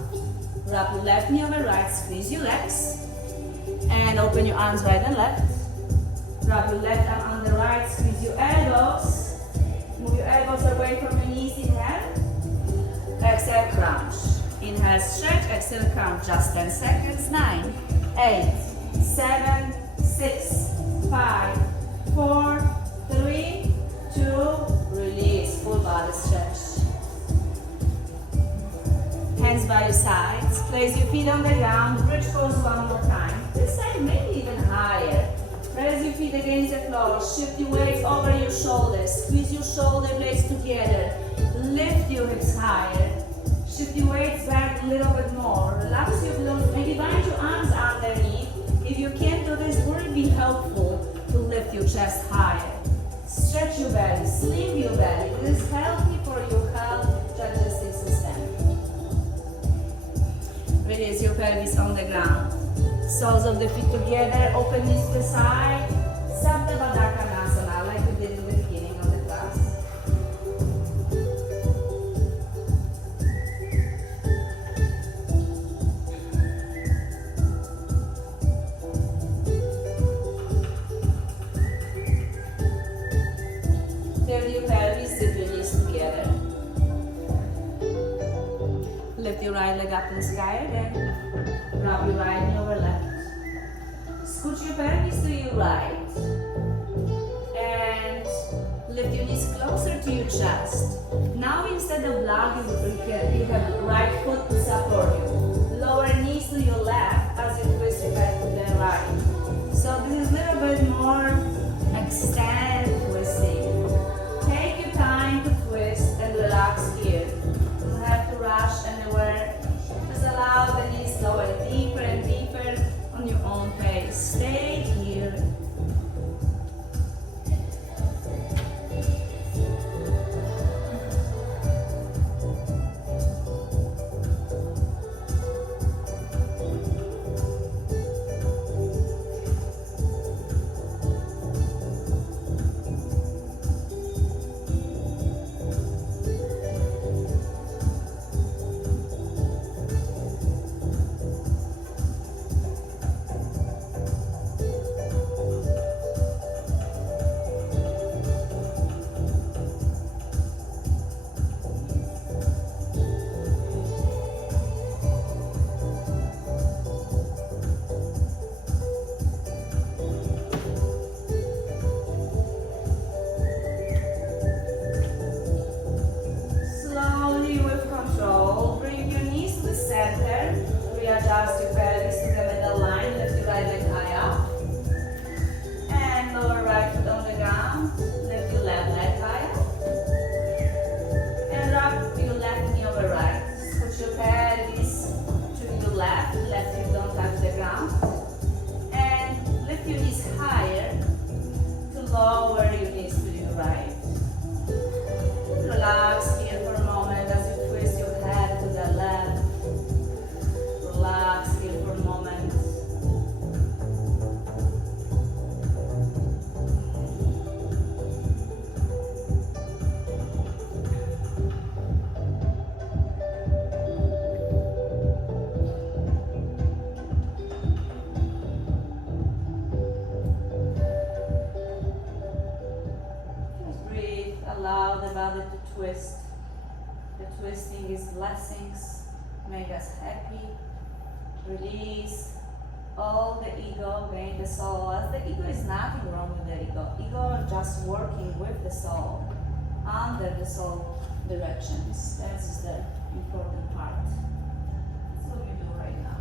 Wrap your left knee over right, squeeze your legs. And open your arms right and left. Wrap your left arm on the right, squeeze your elbows. Move your elbows away from your knees, inhale. Exhale, crunch. Inhale, stretch, exhale, crunch. Just 10 seconds. 9, 8, 7, 6, 5, 4, 3, 2, release. Full body stretch. Hands by your sides. Place your feet on the ground. Bridge pose one more time. This side, maybe even higher. Press your feet against the floor. Shift your weight over your shoulders. Squeeze your shoulder blades together. Lift your hips higher. Shift your weights back a little bit more. Relax your glutes. Maybe bind your arms underneath. If you can't do this, would it be helpful to lift your chest higher? Stretch your belly. Slim your belly. This is healthy for your health digestive system. Release your pelvis on the ground. Soles of the feet together. Open knees to the side. Sabda Baddha Konasana, like we did in the beginning of the class. Lift your pelvis, zip your knees together. Lift your right leg up to the sky again. Wrap your right knee over left. Scoot your pelvis to your right. And lift your knees closer to your chest. Now instead of block, you have right foot to support you. Lower knees to your left as you twist your back to the right. So this is a little bit more extend twisting. Take your time to twist and relax here. You don't have to rush anywhere. Just allow the knees lower deeper and deeper on your own pace. Stay here. Allow the body to twist. The twisting is blessings, make us happy. Release all the ego, gain the soul. As the ego is nothing wrong with the ego. Ego is just working with the soul, under the soul directions. That's the important part. That's what we do right now.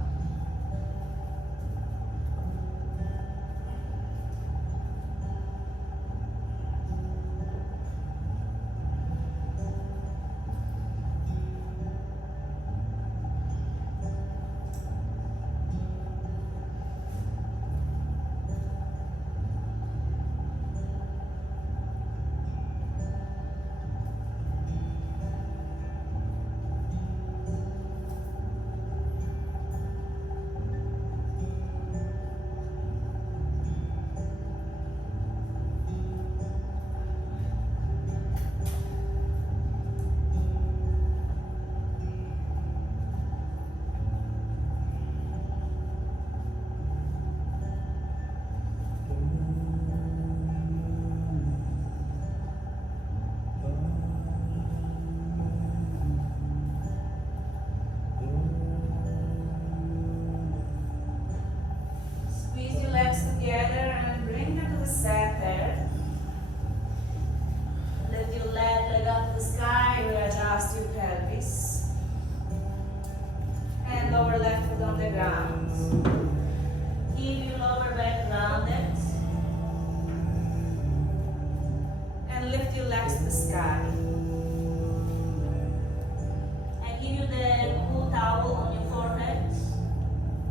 Together and bring them to the center. Lift your leg up to the sky, readjust your pelvis. And lower left foot on the ground. Keep your lower back rounded. And lift your legs to the sky. I give you the cool towel on your forehead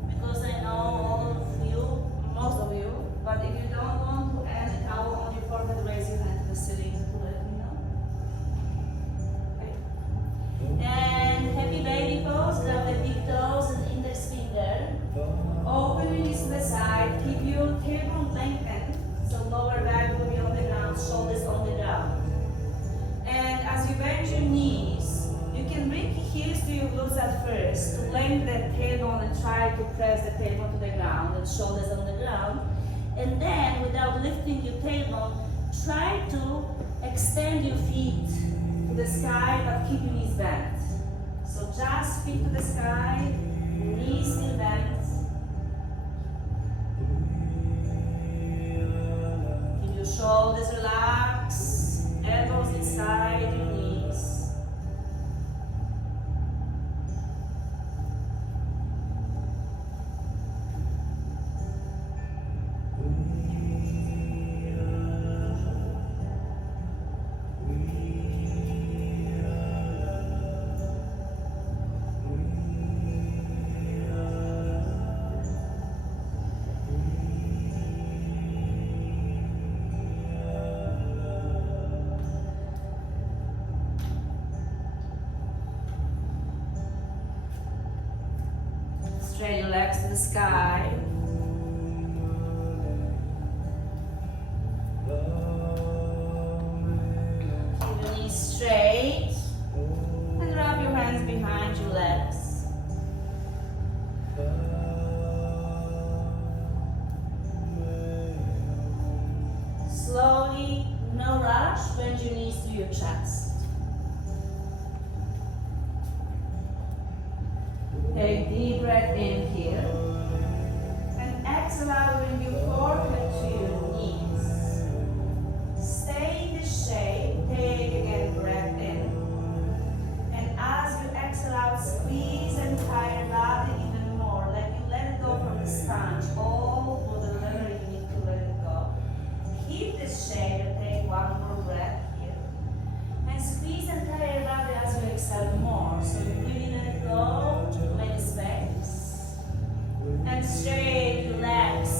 because I know all of you, most of you, but if you don't want to add a towel on your forehead, raise your hand to the ceiling to let me know. Okay. And happy baby pose, grab the big toes and index finger. Open your knees to the side, keep your tailbone lengthened, so lower back will be on the ground, shoulders on the ground. And as you bend your knees, you can bring your heels to your glutes at first to lengthen the tailbone and try to press the tailbone to the ground and shoulders on the ground. And then, without lifting your tailbone, try to extend your feet to the sky but keep your knees bent. So just feet to the sky, knees still bent. Keep your shoulders relaxed, elbows inside your knees. Straight your legs to the sky. Keep your knees straight. And wrap your hands behind your legs. Slowly, no rush, bend your knees to your chest. Take deep breath in here. And exhale out, bring your forehead to your knees. Stay in this shape. Take again breath in. And as you exhale out, squeeze the entire body even more. Like you let it go from the sponge. All for the lever you need to let it go. Keep this shape and take one more breath here. And squeeze the entire body as you exhale more. So you really let it go. Make space. And straight your legs.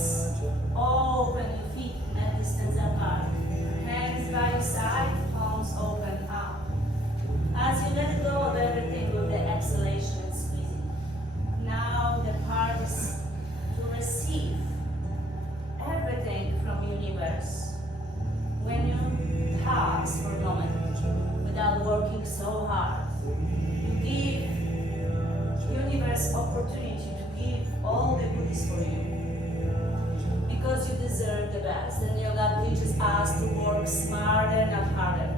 Open your feet at distance apart. Hands by your side, palms open up. As you let go of everything with the exhalation and squeezing. Now the part is to receive everything from universe. When you pause for a moment without working so hard, you give universe opportunity to give all the goodies for you. Because you deserve the best. And yoga teaches us to work smarter, not harder.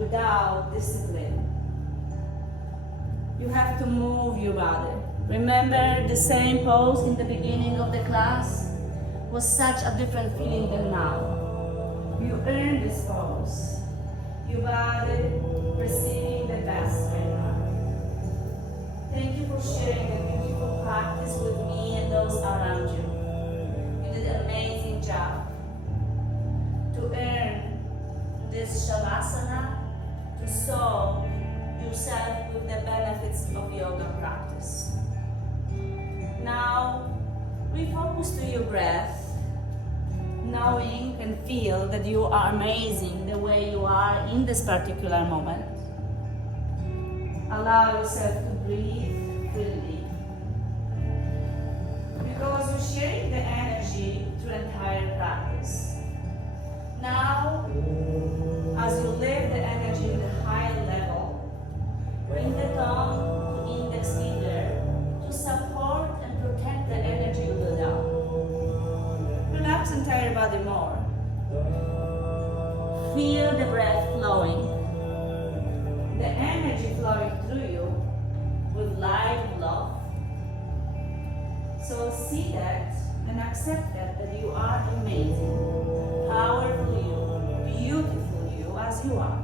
without discipline. You have to move your body. Remember the same pose in the beginning of the class was such a different feeling than now. You earn this pose. Your body receiving the best right now. Thank you for sharing the beautiful practice with me and those around you. You did an amazing job. To earn this Shavasana, to sow yourself with the benefits of yoga practice. Now, refocus to your breath, knowing and feel that you are amazing the way you are in this particular moment. Allow yourself to breathe freely. Because you're sharing the energy through entire practice. Now, as you live the energy in the higher level, bring the thumb to index finger to support and protect the energy you build up. Relax entire body more. Feel the breath flowing. The energy flowing through you with light love. So see that and accept that you are amazing, powerful you, beautiful you as you are.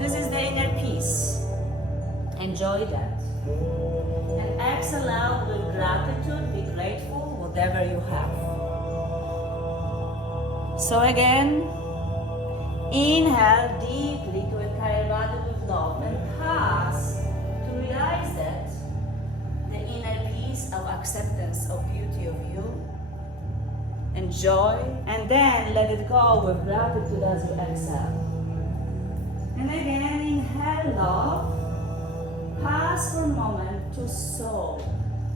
This is the inner peace. Enjoy that. And exhale out with gratitude, be grateful, whatever you have. So again, inhale deeply to entire body with love and pass to realize that the inner peace of acceptance of beauty of you. Enjoy and then let it go with gratitude as you exhale. And again, inhale love, pass for a moment to sow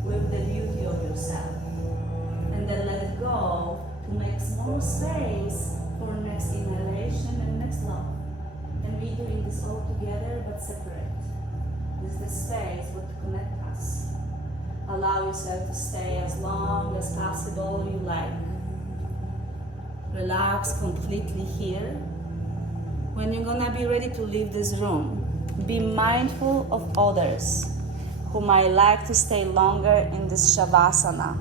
with the beauty of yourself. And then let it go to make more space for next inhalation and next love. And we're doing this all together but separate. This is the space what connect us. Allow yourself to stay as long as possible you like. Relax completely here. When you're gonna be ready to leave this room, be mindful of others who might like to stay longer in this Shavasana.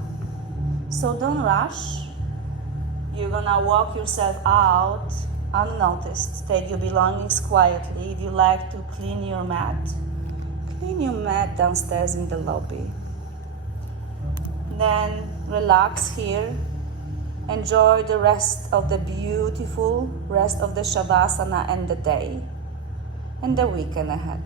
So don't rush. You're gonna walk yourself out unnoticed. Take your belongings quietly. If you like to clean your mat downstairs in the lobby. Then relax here. Enjoy the rest of the beautiful rest of the Shavasana and the day and the weekend ahead.